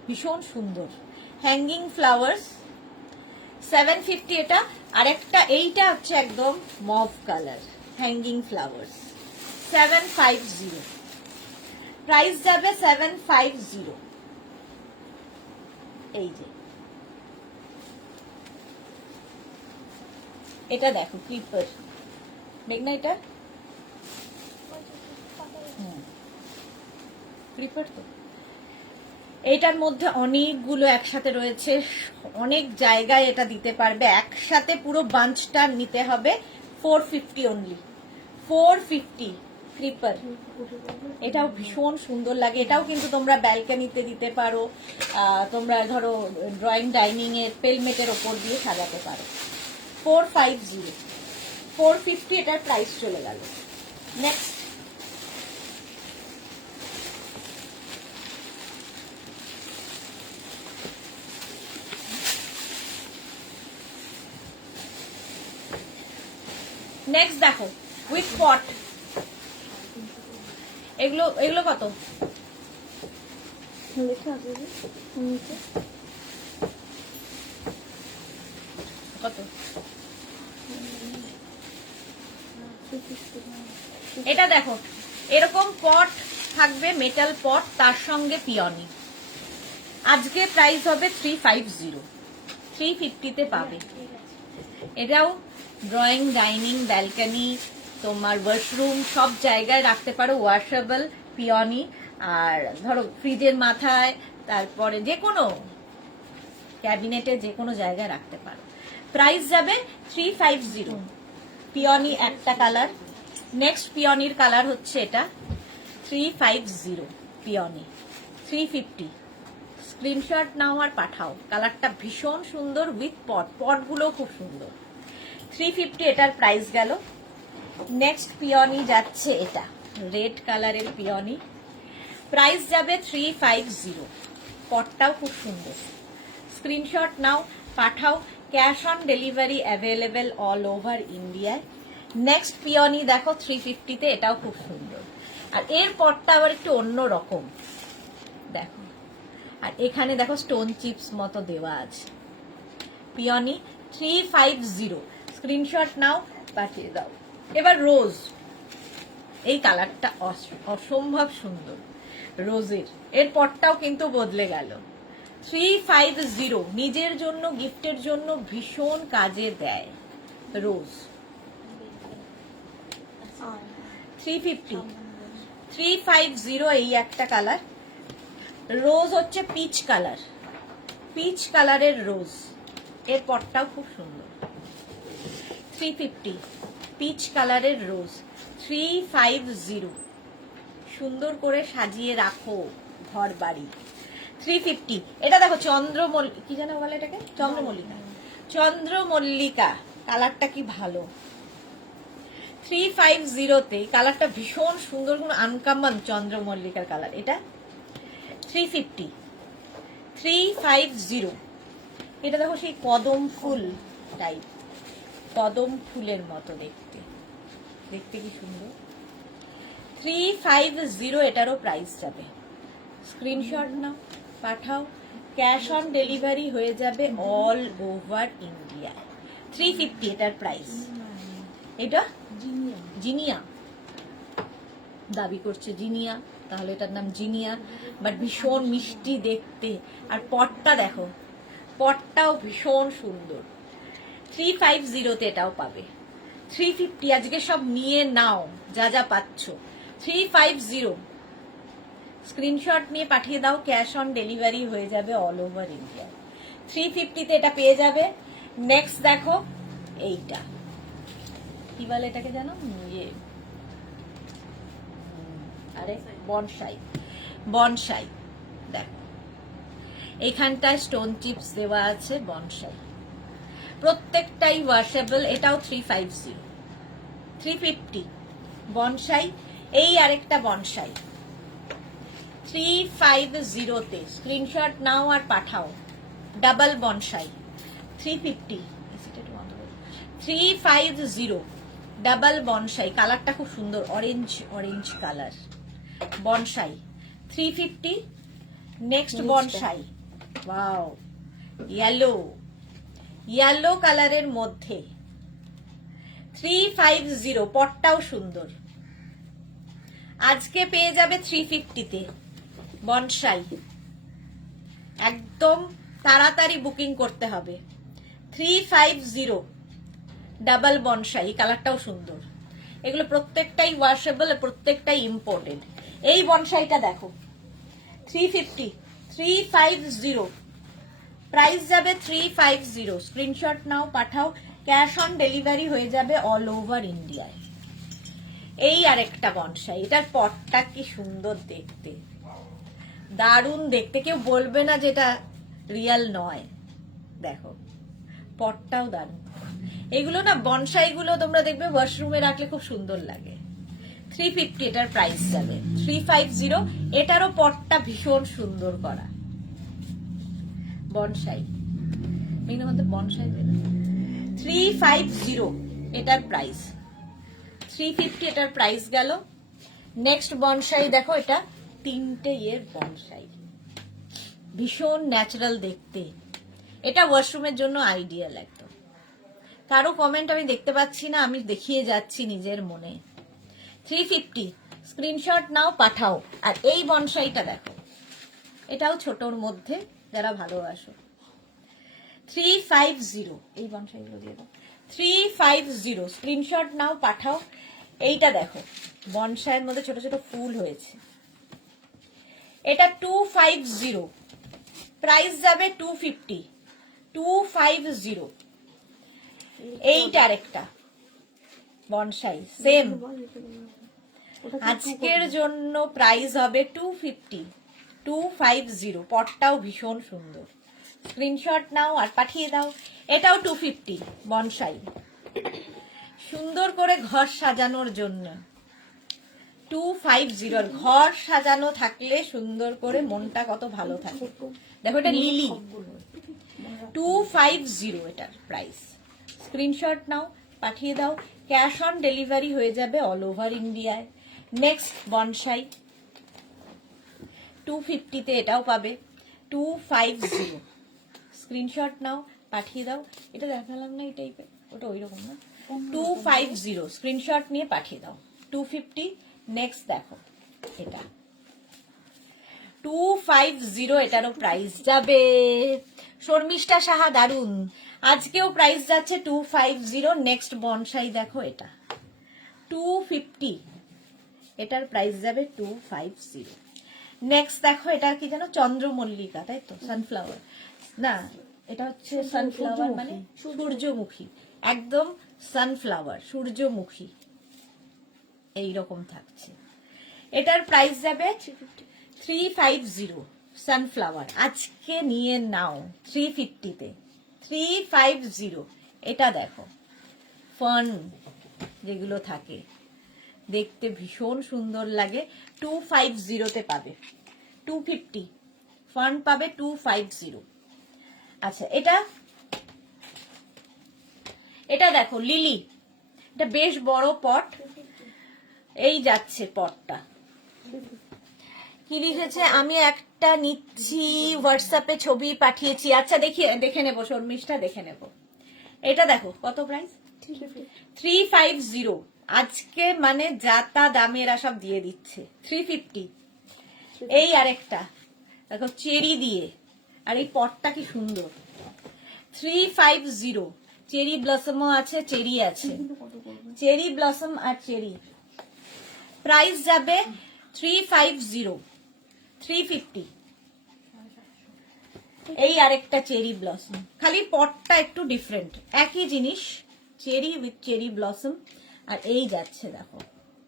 ভীষণ সুন্দর। হ্যাঙ্গিং ফ্লাওয়ার্স 750 এটা। আরেকটা এইটা হচ্ছে একদম মফ কালার, হ্যাঙ্গিং ফ্লাওয়ার্স 750। প্রাইস যাবে 750। এই যে এটা দেখো ক্লিপার, মেঘনা এটা ক্লিপার তো। এটার মধ্যে অনেকগুলো একসাথে রয়েছে, অনেক জায়গায় এটা দিতে পারবে। একসাথে পুরো বাঞ্চটা নিতে হবে 450 অনলি, 450 ক্লিপার। এটাও ভীষণ সুন্দর লাগে। এটাও কিন্তু তোমরা ব্যালকনিতে দিতে পারো, তোমরা ধরো ড্রয়িং ডাইনিং এর পেলমেটের ওপর দিয়ে সাজাতে পারো। 450, 450 এটার প্রাইস চলে গেল। নেক্সট নেক্সট দেখো উইথ পট। এগুলো এগুলো কত? কত? এটা দেখো এরকম পট থাকবে, মেটাল পট, তার সঙ্গে পিওনি। আজকে প্রাইস হবে 350, 350 পাবে। এটাও ড্রয়িং ডাইনিং ব্যালকনি তোমার ওয়াশরুম সব জায়গায় রাখতে পারো, ওয়াশেবল পিওনি। আর ধরো ফ্রিজের মাথায়, তারপরে যে কোনো ক্যাবিনেটে যে কোনো জায়গায় রাখতে পারো। প্রাইস যাবে 350। পিওনি একটা কালার। নেক্সট পিওনির কালার হচ্ছে এটা 350 পিওনি, 350। স্ক্রিনশট নাও আর পাঠাও। কালারটা ভীষণ সুন্দর উইথ পট, পটগুলো খুব সুন্দর। 350 এটার প্রাইস গেল। নেক্সট পিওনি যাচ্ছে এটা রেড কালারের পিওনি, প্রাইস যাবে 350। পটটাও খুব সুন্দর। স্ক্রিনশট নাও পাঠাও। Cash on delivery available all over ইন্ডিয়ায়। নেক্সট পিওনি দেখো 350-তে, এটাও খুব সুন্দর। আর এর পটটা আবার একটু অন্য রকম দেখো, আর এখানে দেখো স্টোন চিপস মতো দেওয়া আছে। পিওনি 350। স্ক্রিনশট নাও পাঠিয়ে দাও। এবার রোজ, এই কালারটা অসম্ভব সুন্দর রোজের। এর পটটাও কিন্তু বদলে গেল। 350 নিজের জন্য গিফটের জন্য ভীষণ কাজে দেয় রোজ। 350 এই একটা কালার। রোজ হচ্ছে পিচ কালার, পিচ কালারের রোজ। এর পটটাও খুব সুন্দর। 350 পিচ কালারের রোজ, 350। সুন্দর করে সাজিয়ে রাখো ঘর বাড়ি। 350। এটা দেখো চন্দ্রমল্লিকা, কি জানো বলে এটাকে, চন্দ্রমল্লিকা, চন্দ্রমল্লিকা কালারটা কি ভালো। 350-তে কালারটা ভীষণ সুন্দর, কোন আনকমন চন্দ্রমল্লিকার কালার। এটা 350, 350। এটা দেখো সেই কদম ফুল টাইপ, কদম ফুলের মতো দেখতে, দেখতে কি সুন্দর। 350 এটারও প্রাইস যাবে। স্ক্রিনশট নাও, পাঠাও, ক্যাশ অন ডেলিভারি হয়ে যাবে অল ওভার ইন্ডিয়া। 350 এটার প্রাইস। এটা জিনিয়া দাবি করছে, জিনিয়া, তাহলে এটার নাম জিনিয়া, বাট ভীষণ মিষ্টি দেখতে। আর পটটা দেখো, পটটাও ভীষণ সুন্দর। 350 এটাও পাবে। 350 আজকে সব নিয়ে নাও, যা যা পাচ্ছ। 350 স্ক্রিনশট নিয়ে পাঠিয়ে দাও, ক্যাশ অন ডেলিভারি হয়ে যাবে অল ওভার ইন্ডিয়া। 350 এটা পেয়ে যাবে। নেক্সট দেখো এইটা, কি বলে এটাকে জানো? আরে বনসাই, বনসাই দেখো, এখানটায় স্টোন চিপস দেওয়া আছে। বনসাই প্রত্যেকটাই ওয়াশেবল। এটাও 350, 350 বনসাই। এই আরেকটা বনসাই 350 স্ক্রিনশট নাও আর পাঠাও। Double bonsai 350, 350 double bonsai. কালারটা খুব সুন্দর, orange orange colour. Bonsai 350। Next bonsai, wow, yellow, yellow কালারের মধ্যে 350। পটটাও সুন্দর। আজকে পেয়ে যাবে 350-তে বনসাই। একদম তাড়াতাড়ি বুকিং করতে হবে। 350 ডাবল বনসাই, কালারটাও সুন্দর। এগুলো প্রত্যেকটাই ওয়াশেবল, প্রত্যেকটাই ইম্পোর্টেড। এই বনসাইটা দেখো 350, 350 প্রাইস যাবে 350। স্ক্রিনশট নাও, পাঠাও, ক্যাশ অন ডেলিভারি হয়ে যাবে অল ওভার ইন্ডিয়ায়। এই আরেকটা বনসাই, এটার পটটা কি সুন্দর দেখতে, দারুণ দেখতে। কেউ বলবে না যেটা রিয়াল নয়। দেখো পটটাও দারুণ। এগুলো না বনসাই গুলো তোমরা দেখবে ওয়াশরুমে রাখলে খুব সুন্দর লাগে। 350 এটার প্রাইস যাবে। 350 এটারও পটটা ভীষণ সুন্দর করা। বনসাই এর মধ্যে বনসাই 350 এটার প্রাইস। 350 এটার প্রাইস গেল। নেক্সট বনসাই দেখো, এটা তিনটে ইয়ের বনসাই, ভীষণ ন্যাচারাল দেখতে। এটা ওয়াশরুমের জন্য আইডিয়াল একদম। কারো কমেন্ট আমি দেখতে পাচ্ছি না, আমি দেখিয়ে যাচ্ছি নিজের মনে। 350 স্ক্রিনশট নাও, পাঠাও। আর এই বনসাইটা দেখো, এটাও ছোটর মধ্যে, যারা ভালোবাসো। 350 এই বনসাইগুলো দিয়ে দাও। 350 স্ক্রিনশট নাও, পাঠাও। এইটা দেখো, বনসাইয়ের মধ্যে ছোট ছোট ফুল হয়েছে। এটা 250 প্রাইস যাবে। 250, 250। এইটা আরেকটা বনসাই সেম, আজকের জন্য প্রাইস হবে 250, 250। পটটাও ভীষণ সুন্দর। স্ক্রিনশট নাও আর পাঠিয়ে দাও। এটাও 250 বনসাই, সুন্দর করে ঘর সাজানোর জন্য। 250 ঘর সাজানো থাকলে সুন্দর করে মনটা কত ভালো থাকে। দেখো এটা লিলি, 250 এটার প্রাইস। স্ক্রিনশট নাও, পাঠিয়ে দাও, ক্যাশ অন ডেলিভারি হয়ে যাবে অল ওভার ইন্ডিয়ায়। নেক্সট বনসাই 250-তে এটাও পাবে। 250 স্ক্রিনশট নাও, পাঠিয়ে দাও। এটা দেখালাম না এই টাইপের, ওটা ওই রকম না। 250 স্ক্রিনশট নিয়ে পাঠিয়ে দাও। 250। নেক্সট দেখো এটা 250, এটারও প্রাইস যাবে। শর্মিষ্ঠা সাহা দারুন, আজকেও প্রাইস যাচ্ছে 250। নেক্সট বনসাই দেখো, এটা 250, এটার প্রাইস যাবে 250। নেক্সট দেখো, এটা কি জানো? চন্দ্রমল্লিকা, তাই তো? সানফ্লাওয়ার না, এটা হচ্ছে সানফ্লাওয়ার মানে সূর্যমুখী, একদম সানফ্লাওয়ার, সূর্যমুখী এইরকম থাকছে। এটার প্রাইস যাবে 350 সানফ্লাওয়ার। আজকে নিয়ে নাও 350-তে, 350। এটা দেখো ফান যেগুলো থাকে, দেখতে ভীষণ সুন্দর লাগে। 250-তে পাবে। 250 ফান পাবে 250। আচ্ছা, এটা দেখো লিলি, এটা বেশ বড় পট, এই যাচ্ছে পটটা। কি লিখেছে? আমি একটা নিচ্ছি, হোয়াটসঅ্যাপে ছবি পাঠিয়েছি। আচ্ছা দেখে নেবো, শর্মিষ্ঠা দেখে নেবো। এটা দেখো কত প্রাইস, 350। আজকে মানে যাতা দামে এরা সব দিয়ে দিচ্ছে 350। এই আরেকটা দেখো চেরি দিয়ে, আর এই পটটা কি সুন্দর, 350। চেরি ব্লসমও আছে, চেরি আছে, চেরি ব্লসম আর চেরি। প্রাইস যাবে 350, 350। এই আরেকটা চেরি ব্লসম, খালি পটটা একটু ডিফারেন্ট, একই জিনিস, চেরি উইথ চেরি ব্লসম। আর এই যাচ্ছে দেখো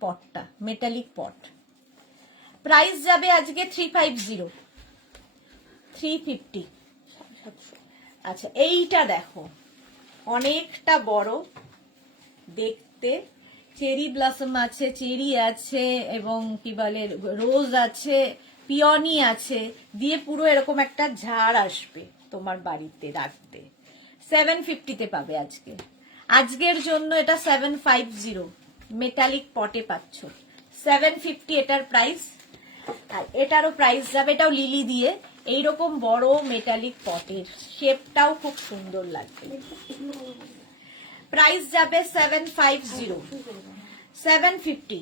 পটটা, মেটালিক পট। প্রাইস যাবে আজকে 350, 350। আচ্ছা এইটা দেখো অনেকটা বড় দেখতে, চেরি ব্লসম আছে, চেরি আছে, এবং কি বলে রোজ আছে, পিওনি আছে, দিয়ে পুরো এরকম একটা ঝাড় আসবে তোমার বাড়িতে রাখতে। 750-তে পাবে আজকে, আজকের জন্য এটা 750 মেটালিক পটে পাচ্ছ, 750 এটার প্রাইস। আর এটারও প্রাইস যাবে, এটাও লিলি দিয়ে, এইরকম বড় মেটালিক পটের, শেপটাও খুব সুন্দর লাগবে। প্রাইস যাবে 750, 750,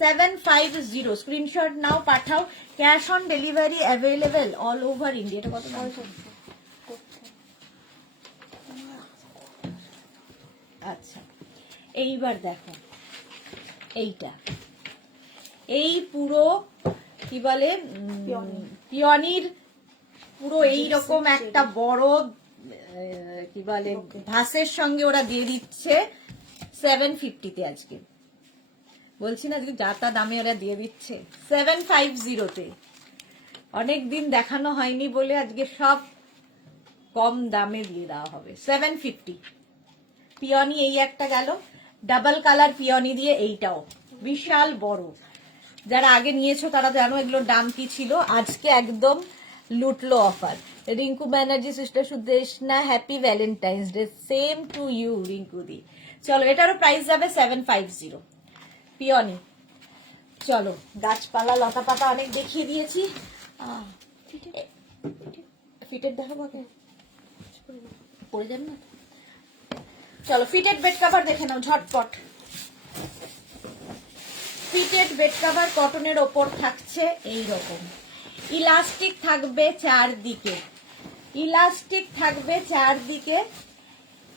750। স্ক্রিনশট নাও, পাঠাও। Cash on delivery available all over India. এটা কত? আচ্ছা এইবার দেখো এইটা, এই পুরো কি বলে পিওনির পুরো এইরকম একটা বড় কি বলে ভাসের সঙ্গে ওরা দিয়ে দিচ্ছে 750-তে আজকে। বলছি না যে যাতা দামে ওরা দিয়ে দিচ্ছে 750-তে। অনেকদিন দেখানো হয়নি বলে আজকে সব কম দামে দিয়ে দেওয়া হবে, 750। পিওনি এই একটা গেল, ডাবল কালার পিওনি দিয়ে, এইটাও বিশাল বড়। যারা আগে নিয়েছো তারা জানো এগুলোর দাম কি ছিল। আজকে একদম লুটলো offer. Rinku Banerjee, sister Sudeshna, happy Valentine's day. Same to you Rinku di. চলো এটারও প্রাইস যাবে 750 পিওনি। চলো গাছপালা লতা পাতা অনেক দেখিয়ে দিয়েছি, ফিটেড দেখাবো, পড়ে যাবে না। চলো ফিটেড বেড কভার দেখে নাও ঝটপট। ফিটেড বেড কভার কটনের ওপর থাকছে এই রকম, ইলাস্টিক থাকবে চারদিকে, ইলাস্টিক থাকবে চারদিকে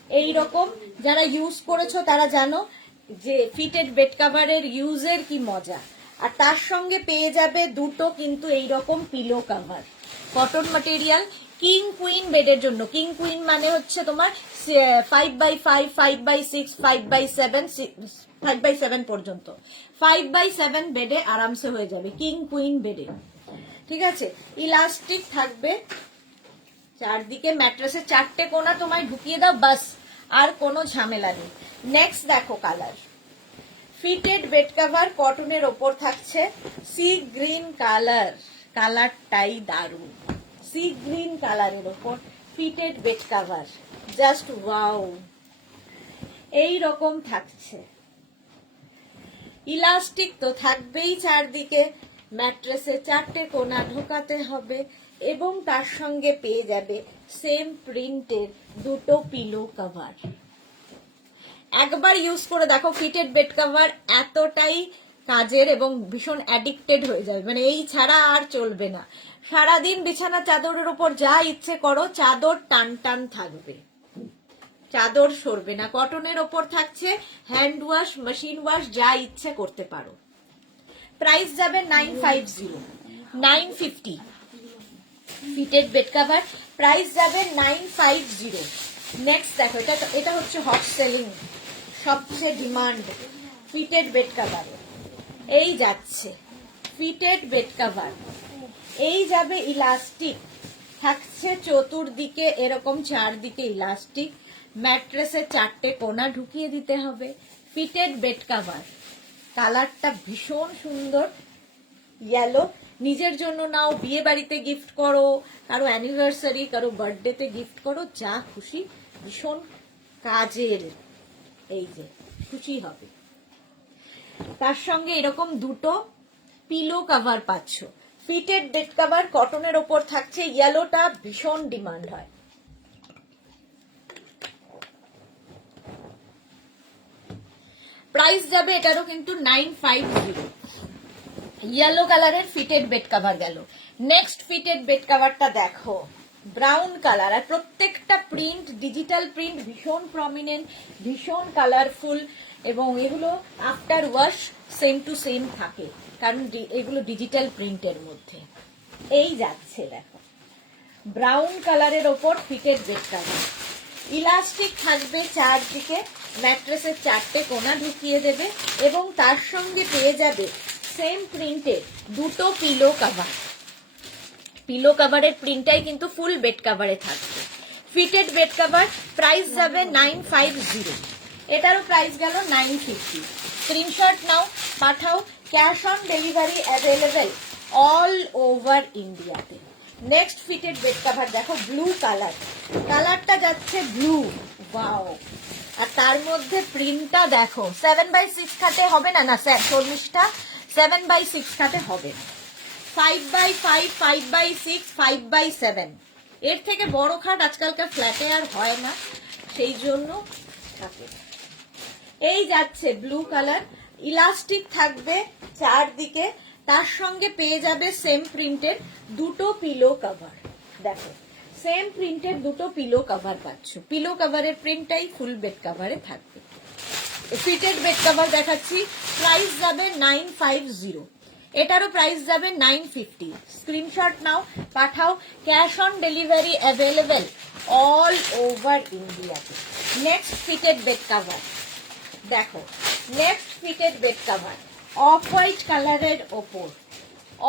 এই রকম। যারা ইউজ করেছো তারা জানো যে ফিটেড বেড কভারের ইউজের কি মজা। আর তার সঙ্গে পেয়ে যাবে দুটো কিন্তু এইরকম pillow cover, cotton material, king queen বেডের জন্য। কিং কুইন মানে হচ্ছে তোমার 5x5, 5x6, 5x7, 5x7 পর্যন্ত, 5x7 বেডে আরামসে হয়ে যাবে, কিং কুইন বেডে। ঠিক আছে, ইলাস্টিক থাকবে চারদিকে, ম্যাট্রেসে চারটে কোনা তোমায় ঢুকিয়ে দাও বাস, আর কোনো ঝামেলা নেই। নেক্সট দেখো কালার, ফিটেড বেড কভার কটনের ওপর থাকছে সি গ্রিন কালার, কালারটাই দারুণ, সি গ্রিন কালারের ওপর fitted bed cover, just wow. এই রকম থাকছে, ইলাস্টিক তো থাকবেই চারদিকে, ম্যাট্রেসে চারটে কোনা ঢোকাতে হবে, এবং তার সঙ্গে পেয়ে যাবে সেম প্রিন্টের দুটো পিলো কভার। একবার ইউজ করে দেখো, ফিটেড বেড কভার এতটাই কাজের এবং ভীষণ অ্যাডিক্টেড হয়ে যাবে, মানে এই ছাড়া আর চলবে না। সারাদিন বিছানা চাদরের উপর যা ইচ্ছে করো, চাদর টান টান থাকবে, চাদর সরবে না। কটনের ওপর থাকছে হ্যান্ড ওয়াশ, মেশিন ওয়াশ, যা ইচ্ছে করতে পারো। প্রাইস যাবে 950, 950 ফিটেড বেড কভার, প্রাইস যাবে 950। নেক্সট দেখো, এটা হচ্ছে হট সেলিং, সবচেয়ে ডিমান্ড ফিটেড বেড কভার। এই যাচ্ছে ফিটেড বেড কভার, এই যাবে ইলাস্টিক, থাকছে চতুর্দিকে এরকম চারদিকে ইলাস্টিক, ম্যাট্রেসে চারটে কোনা ঢুকিয়ে দিতে হবে। ফিটেড বেড কভার, কালারটা ভীষণ সুন্দর, ইয়েলো। নিজের জন্য নাও, বিয়ে বাড়িতে গিফট করো, কারো অ্যানিভার্সারি, কারো বার্থডেতে গিফট করো, যা খুশি, ভীষণ কাজের, এই যে খুশি হবে। তার সঙ্গে এরকম দুটো পিলো কভার পাচ্ছ। ফিটেড বেড কভার কটনের ওপর থাকছে, ইয়েলোটা ভীষণ ডিমান্ড হয়। প্রাইস যাবে এটারও কিন্তু 950। ইয়েলো কালারের ফিটেড বেড কভার গেল। নেক্সট ফিটেড বেড কভারটা দেখো, ব্রাউন কালার, আর প্রত্যেকটা প্রিন্ট ডিজিটাল প্রিন্ট, ভীষণ প্রমিনেন্ট, ভীষণ কালারফুল, এবং এগুলো after wash same to same থাকে, কারণ এগুলো ডিজিটাল প্রিন্টের মধ্যে। এই যাচ্ছে দেখো, ব্রাউন কালারের ওপর ফিটেড বেড কভার, ইলাস্টিক থাকবে চারদিকে, ম্যাট্রেসের 4টে কোণা ঢুকিয়ে দেবে, এবং তার সঙ্গে পেয়ে যাবে সেম প্রিন্টের দুটো পিলো কভার। পিলো কভারের প্রিন্টটাই কিন্তু ফুল বেড কভারে থাকবে। ফিটেড বেড কভার প্রাইস যাবে 950, এটারও প্রাইস গেল 950। স্ক্রিনশট নাও, পাঠাও, cash on delivery available all over ইন্ডিয়াতে। নেক্সট ফিটেড বেড কভার দেখো, ব্লু কালার, কালারটা যাচ্ছে ব্লু, ওয়াও, আর তার মধ্যে প্রিন্টটা দেখো, 7/6 খাটে হবে না, না স্যার চল্লিশটা 7/6 খাটে হবে না, 5/5, 5/6, 5/7, এর থেকে বড় খাট আজকালকার ফ্ল্যাটে আর হয় না, সেই জন্য থাকে। এই যাচ্ছে ব্লু কালার, ইলাস্টিক থাকবে চারদিকে, তার সঙ্গে পেয়ে যাবে সেম প্রিন্টের দুটো পিলো কভার। দেখো, সেম প্রিন্টের দুটো পিলো কভার পাচ্ছ। পিলো কভারের প্রিন্টটাই ফুল বেড কভারে থাকবে। ফিটেড বেড কভার দেখাচ্ছি, প্রাইস যাবে 950, এটারও প্রাইস যাবে 950। স্ক্রিনশট নাও, পাঠাও, cash on delivery available all over ইন্ডিয়াতে। নেক্সট ফিটেড বেড কভার দেখো, next fitted bed cover off white কালারের ওপর,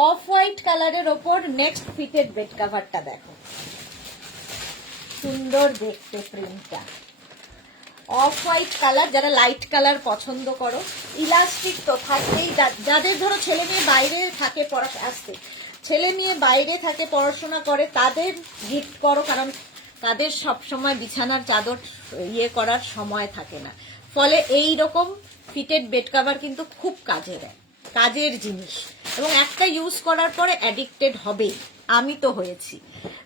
অফ হোয়াইট কালারের ওপর নেক্সট ফিটেড বেড কভারটা দেখো, সুন্দর দেখতে প্রিন্টটা, অফ হোয়াইট কালার, যারা লাইট কালার পছন্দ করো, ইলাস্টিক তো থাকবেই, যাদের ধরো ছেলে মেয়ে বাইরে থাকে ছেলে মেয়ে বাইরে থাকে পড়াশোনা করে, তাদের গিফট করো, কারণ তাদের সব সময় বিছানার চাদর করার সময় থাকে না, ফলে এই রকম ফিটেড বেড কভার কিন্তু খুব কাজে দেয়, কাজের জিনিস, এবং একটা ইউজ করার পরে অ্যাডিক্টেড হবে, আমি তো হয়েছি।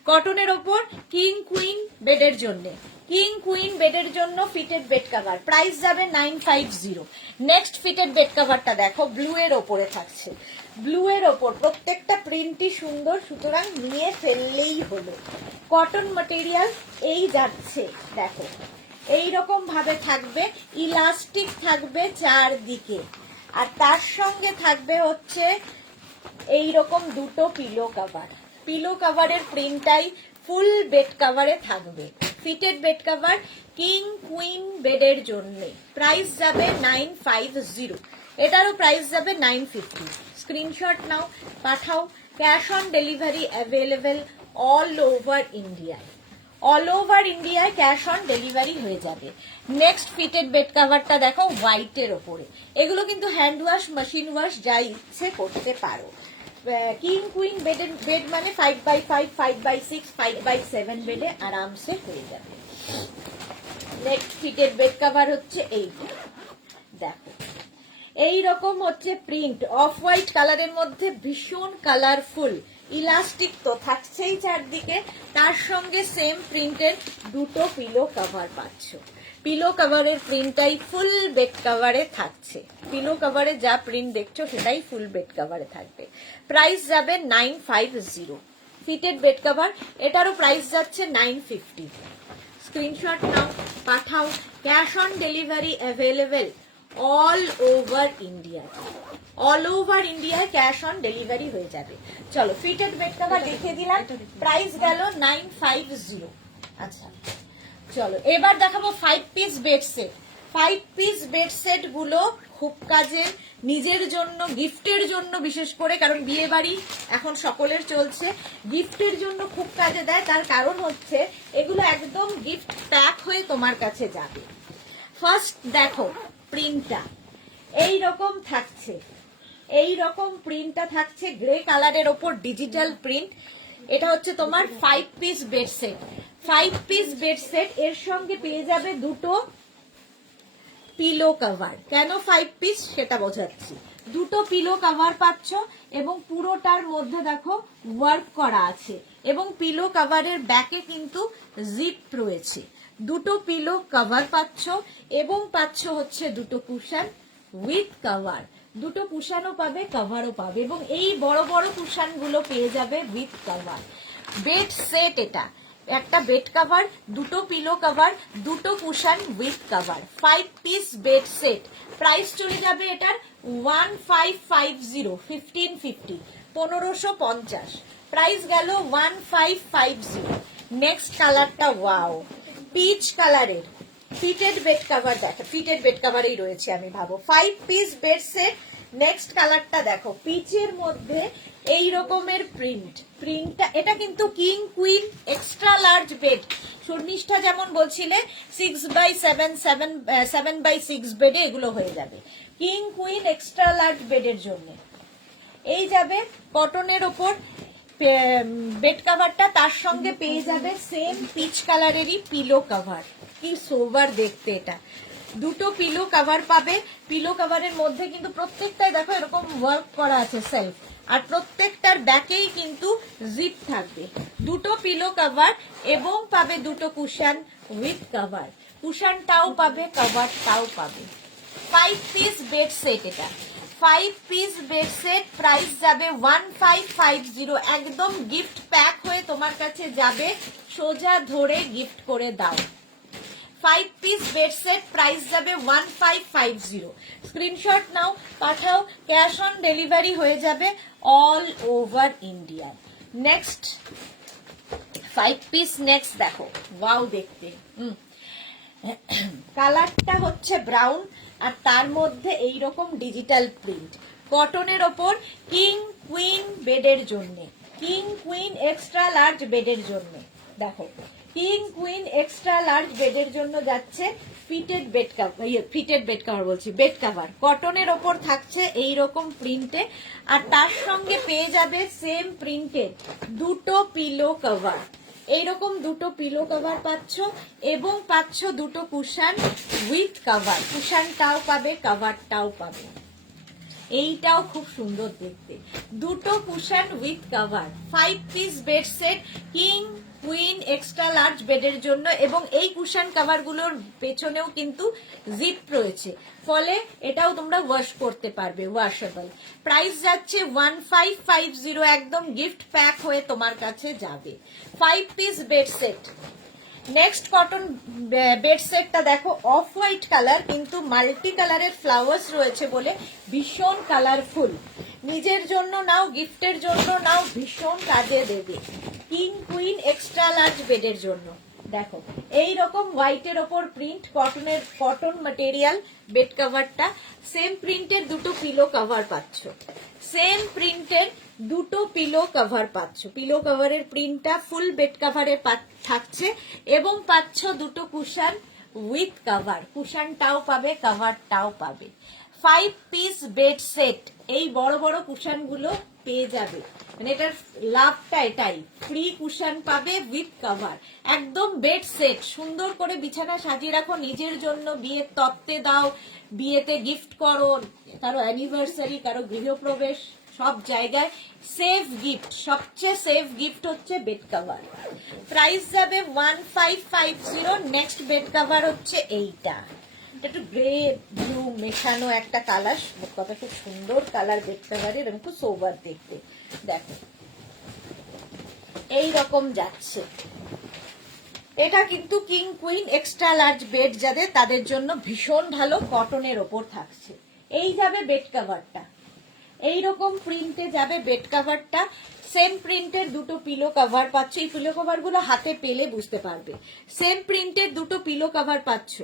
কটনের ওপর কিং কুইন বেডের জন্য, কিং কুইন বেডের জন্য ফিটেড বেড কভার, প্রাইস যাবে 950। নেক্সট ফিটেড বেড কভারটা দেখো, ব্লু এর ওপরে থাকছে, ব্লু এর ওপর প্রত্যেকটা প্রিন্টই সুন্দর, সুতরাং নিয়ে ফেললেই হলো। কটন ম্যাটেরিয়াল, এই যাচ্ছে দেখো, এই রকম ভাবে থাকবে, ইলাস্টিক থাকবে চারদিকে, আর তার সঙ্গে থাকবে হচ্ছে এই রকম দুটো পিলো কভার। পিলো কভারের প্রিন্টটাই ফুল বেড কভারে থাকবে। Fitted bed cover king queen বেডের জন্য, প্রাইস যাবে 950, এটারও প্রাইস যাবে 950। স্ক্রিনশট নাও, পাঠাও, cash on delivery available all over ইন্ডিয়ায়, অল ওভার ইন্ডিয়ায় ক্যাশ অন ডেলিভারি হয়ে যাবে। নেক্সট ফিটেড বেড কভারটা দেখো, হোয়াইটের ওপরে, এগুলো কিন্তু হ্যান্ড ওয়াশ, মেশিন ওয়াশ যা ইচ্ছে করতে পারো। কিং কুইন বেড মানে 5/5, 5/6, 5/7 বেডে আরামসে হয়ে যাবে। নেক্সট ফিটেড বেড কভার হচ্ছে এই দেখো, এই রকম হচ্ছে প্রিন্ট, অফ হোয়াইট কালারের মধ্যে ভীষণ কালারফুল, ইলাস্টিক তো থাকছেই চারদিকে, তার সঙ্গে সেম প্রিন্টের দুটো পিলো কভার পাচ্ছ। পিলো কভারের প্রিন্টটাই ফুল বেড কভারে থাকছে, পিলো কভারে যা প্রিন্ট দেখছো সেটাই ফুল বেড কভারে থাকবে। প্রাইস যাবে 950। ফিটেড বেড কভার, এটারও প্রাইস যাচ্ছে 950। স্ক্রিনশট নাও, পাঠাও, cash on delivery available all over India, all over ইন্ডিয়ায় ক্যাশ অন ডেলিভারি হয়ে যাবে। চলো, ফিটেড বেড কভার দেখিয়ে দিলাম, প্রাইস গেল 950। আচ্ছা চলো, এবার দেখাবো 5 piece bed set. 5 piece bed set গুলো খুব কাজের, নিজের জন্য, গিফটের জন্য, বিশেষ করে, কারণ বিয়ে বাড়ি এখন সকলের চলছে, গিফটের জন্য খুব কাজে দেয়। তার কারণ হচ্ছে এগুলো একদম গিফট প্যাক হয়ে তোমার কাছে যাবে। ফার্স্ট দেখো প্রিন্টটা এই রকম থাকছে, এই রকম প্রিন্টটা থাকছে, গ্রে কালারের ওপর ডিজিটাল প্রিন্ট। এটা হচ্ছে তোমার 5 piece bed set. 5 piece bed set, এর সঙ্গে পেয়ে যাবে দুটো পিলো কভার। কেন 5 পিস সেটা বোঝাচ্ছি। দুটো পিলো কভার পাচ্ছ এবং পুরোটার মধ্যে দেখো ওয়ার্ক করা আছে এবং পিলো কভারের ব্যাকে কিন্তু জিপ রয়েছে। দুটো পিলো কভার পাচ্ছ এবং পাচ্ছ হচ্ছে দুটো কুশন উইথ কভার। দুটো কুশনও পাবে, কভারও পাবে এবং এই বড় বড় কুশন গুলো পেয়ে যাবে উইথ কভার। বেড সেট, এটা একটা বেড কভার, দুটো পিলো কভার, দুটো cushion with cover, 5 piece bed set. Price চলে যাবে এটার 1550, 1550, 1550 প্রাইস গেল 1550। নেক্সট কালারটা ওয়াও, পিচ কালারের ফিটেড বেড কভার। দেখো ফিটেড বেড কভারই রয়েছে আমি ভাবো 5 পিস বেড সেট। নেক্সট কালারটা দেখো, পিচের মধ্যে এই রকমের প্রিন্টটা, এটা কিন্তু king queen extra large bed. Sharmistha যেমন বলছিলে 6x7, 7x6 বেডে এগুলো হয়ে যাবে। কিং কুইন এক্সট্রা লার্জ বেডের জন্য এই যাবে কটনের ওপর বেড কভারটা, তার সঙ্গে পেয়ে যাবে সেম পিচ কালারেরই পিলো কভার। কি সোবার দেখতে এটা। দুটো পিলো কভার পাবে, পিলো কভারের মধ্যে কিন্তু প্রত্যেকটাই দেখো এরকম ওয়ার্ক করা আছে সেলফ, আর প্রত্যেকটার ব্যাকেই কিন্তু জিপ থাকবে। দুটো পিলো কভার এবং পাবে দুটো কুশন উইথ কভার, কুশনটাও পাবে কভারটাও পাবে। 5 পিস বেড সেট এটা, 5 পিস বেড সেট। প্রাইস যাবে 1550, একদম গিফট প্যাক হয়ে তোমার কাছে যাবে, সোজা ধরে গিফট করে দাও। 5 পিস বেড সেট প্রাইস যাবে 1550। স্ক্রিনশট নাও, পাঠাও, ক্যাশ অন ডেলিভারি হয়ে যাবে all over India. Next 5 piece, next দেখো ওয়াও দেখতে। কালারটা হচ্ছে ব্রাউন আর তার মধ্যে এই রকম ডিজিটাল প্রিন্ট, কটনের ওপর কিং কুইন বেডের জন্য, কিং কুইন এক্সট্রা লার্জ বেডের জন্য। দেখো কিং কুইন এক্সট্রা লার্জ বেডের জন্য যাচ্ছে fitted bed cover, fitted bed cover বলছি, বেড কভার কটনের ওপর থাকছে এই রকম প্রিন্টে, আর তার সঙ্গে পেয়ে যাবে সেম প্রিন্টের দুটো পিলো কভার। এইরকম দুটো পিলো কভার পাচ্ছ এবং পাচ্ছ দুটো কুশন উইথ কভার, কুশনটাও পাবে কভারটাও পাবে। এইটাও খুব সুন্দর দেখতে, দুটো cushion with cover. 5 piece bed set king queen extra large বেডের জন্য এবং এই কুশন কভার গুলোর পেছনেও কিন্তু জিপ রয়েছে, ফলে এটাও তোমরা ওয়াশ করতে পারবে, ওয়াশেবল। প্রাইস যাচ্ছে 1550, একদম গিফট প্যাক হয়ে তোমার কাছে যাবে। 5 piece bed set. Next cotton bed সেটটা দেখো, অফ হোয়াইট কালার কিন্তু মাল্টি কালারের ফ্লাওয়ার্স রয়েছে বলে ভীষণ কালারফুল। নিজের জন্য নাও, গিফটের জন্য নাও, ভীষণ কাজে দেবে। কিং কুইন এক্সট্রা লার্জ বেডের জন্য দেখো এই রকম হোয়াইটের ওপর প্রিন্ট, কটনের, কটন ম্যাটেরিয়াল বেড কভারটা। সেম প্রিন্টের দুটো পিলো কভার পাচ্ছ, সেম প্রিন্টের দুটো পিলো কভার পাচ্ছ। পিলো কভারের প্রিন্টটা ফুল বেড কভারে থাকছে এবং পাচ্ছ দুটো কুশন উইথ কভার, কুশনটাও পাবে কভারটাও পাবে। 5 পিস বেড সেট, এই বড় বড় কুশন গুলো পেয়ে যাবে, মানে এটার লাভটা এটাই, ফ্রি কুশন পাবে উইথ কভার। একদম বেড সেট, সুন্দর করে বিছানা সাজিয়ে রাখো নিজের জন্য, বিয়ের তত্ত্বে দাও, বিয়েতে গিফট করো, কারো অ্যানিভার্সারি, কারো গৃহপ্রবেশ, সব জায়গায় সেফ গিফট। সবচেয়ে সেফ গিফট হচ্ছে বেড কভার। প্রাইস যাবে 1550। নেক্সট বেড কভার হচ্ছে এইটা, একটু গ্রে ব্লু মেশানো একটা কালার, কত খুব সুন্দর কালার বেড কভারের, এবং খুব সোবার দেখতে। দেখো এই রকম যাচ্ছে, এটা কিন্তু king queen extra large bed যাদের, তাদের জন্য ভীষণ ভালো, কটনের ওপর থাকছে। এই যাবে বেড কভারটা, এইরকম প্রিন্টে যাবে বেড কভারটা। সেম প্রিন্টের দুটো পিলো কভার পাচ্ছ, এই পিলো কভার গুলো হাতে পেলে বুঝতে পারবে। সেম প্রিন্টের দুটো পিলো কভার পাচ্ছ,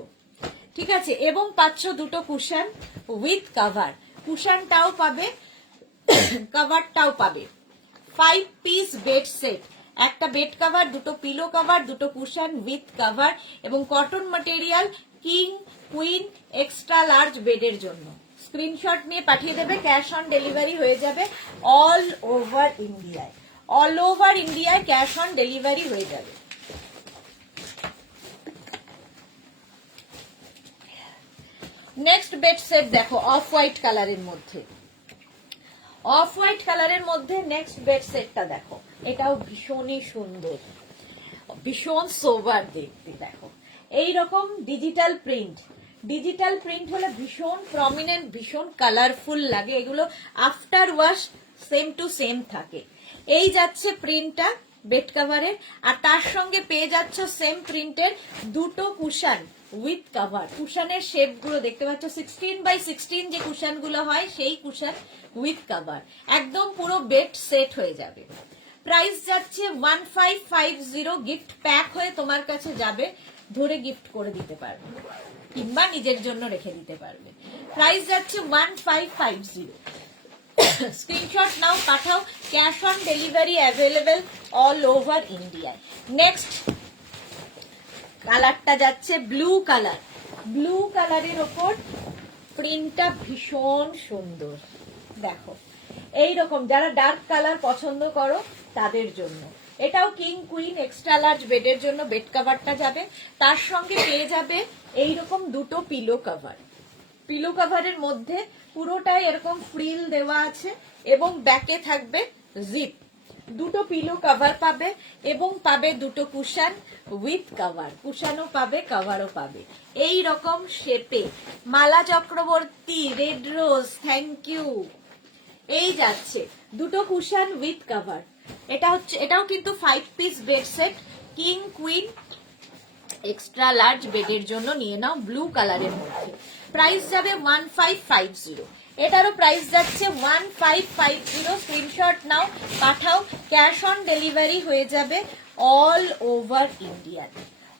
ঠিক আছে, এবং পাচ্ছ দুটো কুশন উইথ কভার, কুশনটাও পাবে কভারটাও পাবে। 5 পিস বেড সেট, একটা বেড কভার, দুটো পিলো কভার, দুটো কুশন উইথ কভার এবং cotton material king queen extra large বেডের জন্য। স্ক্রিনশট নিয়ে পাঠিয়ে দেবে, ক্যাশ অন ডেলিভারি হয়ে যাবে অল ওভার ইন্ডিয়ায়, অল ওভার ইন্ডিয়ায় ক্যাশ অন ডেলিভারি হয়ে যাবে। নেক্সট বেড সেট দেখো অফ হোয়াইট কালারের মধ্যে, অফ হোয়াইট কালারের মধ্যে নেক্সট বেড সেটটা দেখো, এটাও ভীষণই সুন্দর, ভীষণ সোবার দেখতে। দেখো এইরকম ডিজিটাল প্রিন্ট, ডিজিটাল প্রিন্ট হলে ভীষণ প্রমিনেন্ট, ভীষণ কালারফুল লাগে। এগুলো after wash same to same থাকে। এই যাচ্ছে প্রিন্টটা বেড কাভারের, আর তার সঙ্গে পেয়ে যাচ্ছ সেম প্রিন্টের দুটো কুশন উইথ কাভার। কুশনের শেপ গুলো দেখতে পাচ্ছ 16x16 যে কুশন গুলো হয় সেই কুশন উইথ কাভার, একদম পুরো বেড সেট হয়ে যাবে। প্রাইস যাচ্ছে 1550, গিফট প্যাক হয়ে তোমার কাছে যাবে, ধরে গিফট করে দিতে পারবে কিংবা নিজের জন্য রেখে দিতে পারবে। প্রাইস যাচ্ছে 1550। স্ক্রিনশট নাও, পাঠাও, cash on delivery available all over ইন্ডিয়ায়। নেক্সট কালারটা যাচ্ছে ব্লু কালার, ব্লু কালারের ওপর প্রিন্টটা ভীষণ সুন্দর। দেখো এইরকম যারা ডার্ক কালার পছন্দ করো তাদের জন্য এটাও কিং কুইন এক্সট্রা লার্জ বেডের জন্য বেড কাভারটা যাবে, তার সঙ্গে পেয়ে যাবে এইরকম দুটো পিলো কাভার। পিলো কাভারের মধ্যে পুরোটাই এরকম ফ্রিল দেওয়া আছে এবং ব্যাকে থাকবে জিপ। দুটো পিলো কাভার পাবে এবং পাবে দুটো কুশন উইথ কাভার, কুশনও পাবে কাভারও পাবে। এই রকম শেপে Mala Chakraborty, red rose, thank you. এই যাচ্ছে দুটো কুশন উইথ কাভার। এটা হচ্ছে, এটাও কিন্তু 5 piece bed set, king queen extra large বেডের জন্য নিয়ে নাও, ব্লু কালারের মধ্যে। প্রাইস যাবে 1550। এটারও প্রাইস যাচ্ছে 1550। স্ক্রিনশট নাও, পাঠাও, ক্যাশ অন ডেলিভারি হয়ে যাবে all over India,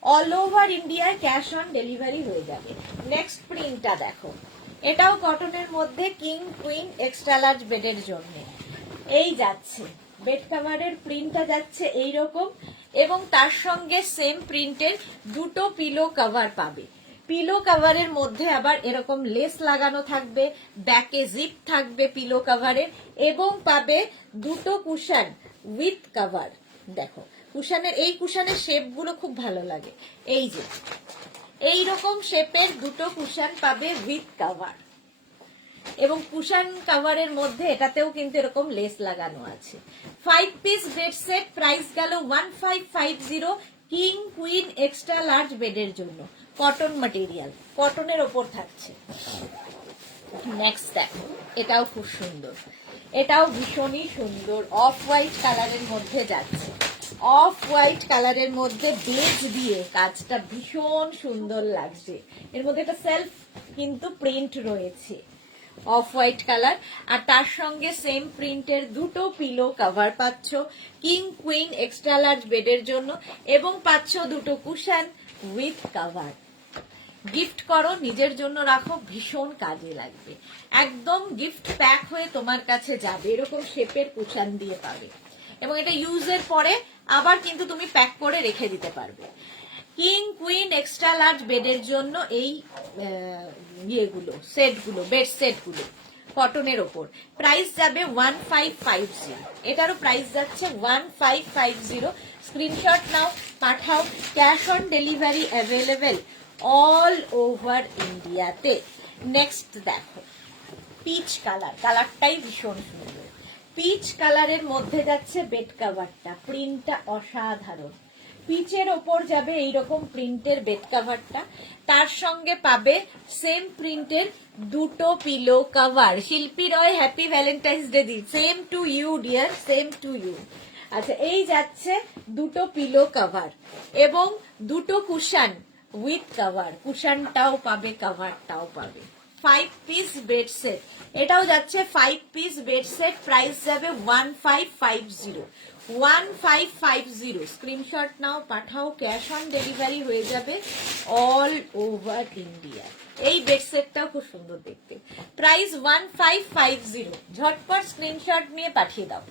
all over ইন্ডিয়ায় ক্যাশ অন ডেলিভারি হয়ে যাবে। নেক্সট প্রিন্টটা দেখো, এটাও কটনের মধ্যে, কিং কুইন এক্সট্রা লার্জ বেডের জন্য। এই যাচ্ছে বেড কাভারের প্রিন্টটা যাচ্ছে এইরকম এবং তার সঙ্গে সেম প্রিন্টের দুটো পিলো কাভার পাবে। পিলো কাভারের মধ্যে আবার এরকম লেস লাগানো থাকবে, ব্যাকে জিপ থাকবে পিলো কাভারের এবং পাবে দুটো কুশন উইথ কাভার। দেখো কুশনের, এই কুশনের শেপ গুলো খুব ভালো লাগে। এই যে এইরকম শেপের দুটো কুশন পাবে উইথ কাভার এবং কুশন কাভারের মধ্যে এটাতেও কিন্তু এরকম লেস লাগানো আছে। 5 পিস বেড সেট, প্রাইস গেল 1550, কিং কুইন এক্সট্রা লার্জ বেডের জন্য, কটন ম্যাটেরিয়াল, কটনের ওপর থাকছে। নেক্সট দেখো, এটাও খুব সুন্দর, এটাও ভীষণই সুন্দর, অফ হোয়াইট কালারের মধ্যে যাচ্ছে। অফ হোয়াইট কালারের মধ্যে বেজ দিয়ে কাজটা ভীষণ সুন্দর লাগছে। এর মধ্যে একটা সেলফ কিন্তু প্রিন্ট রয়েছে, অফ হোয়াইট কালার, আর তার সঙ্গে সেম প্রিন্টের দুটো পিলো কাভার পাচ্ছ কিং কুইন এক্সট্রা লার্জ বেডের জন্য এবং পাচ্ছ দুটো কুশন উইথ কাভার। গিফট করো, নিজের জন্য রাখো, ভীষণ কাজে লাগবে। একদম গিফট প্যাক হয়ে তোমার কাছে যাবে, এরকম শেপের কুশন দিয়ে পাবে এবং এটা ইউজের পরে আবার কিন্তু তুমি প্যাক করে রেখে দিতে পারবে। কিং কুইন এক্সট্রা লার্জ বেডের জন্য এই ইয়েগুলো, সেটগুলো, বেড সেটগুলো কটনের ওপর। প্রাইস যাবে 1550। এটারও প্রাইস যাচ্ছে 1550। স্ক্রিনশট নাও, পাঠাও, cash on delivery available all over ইন্ডিয়াতে। নেক্সট দেখো পিচ কালার, কালারটাই ভীষণ সুন্দর। পিচ কালারের মধ্যে যাচ্ছে বেড কাভারটা, প্রিন্টটা অসাধারণ। পিচের ওপর যাবে এইরকম প্রিন্টের বেড কাভারটা, তার সঙ্গে পাবে সেম প্রিন্টের দুটো pillow cover. Shilpi Roy, happy Valentine's day di, same to you dear, same to you. আচ্ছা এই যাচ্ছে দুটো পিলো কাভার এবং দুটো কুশন উইথ কাভার, কুশনটাও পাবে কাভারটাও পাবে। 5 পিস বেড সেট, এটাও যাচ্ছে 5 পিস বেড সেট, প্রাইস যাবে 1550। 1550। স্ক্রিনশট নাও, পাঠাও, ক্যাশ অন ডেলিভারি হয়ে যাবে অল ওভার ইন্ডিয়া। এই বেড সেটটাও খুব সুন্দর দেখতে, প্রাইস 1550। ঝটপট স্ক্রিনশট নিয়ে পাঠিয়ে দাও।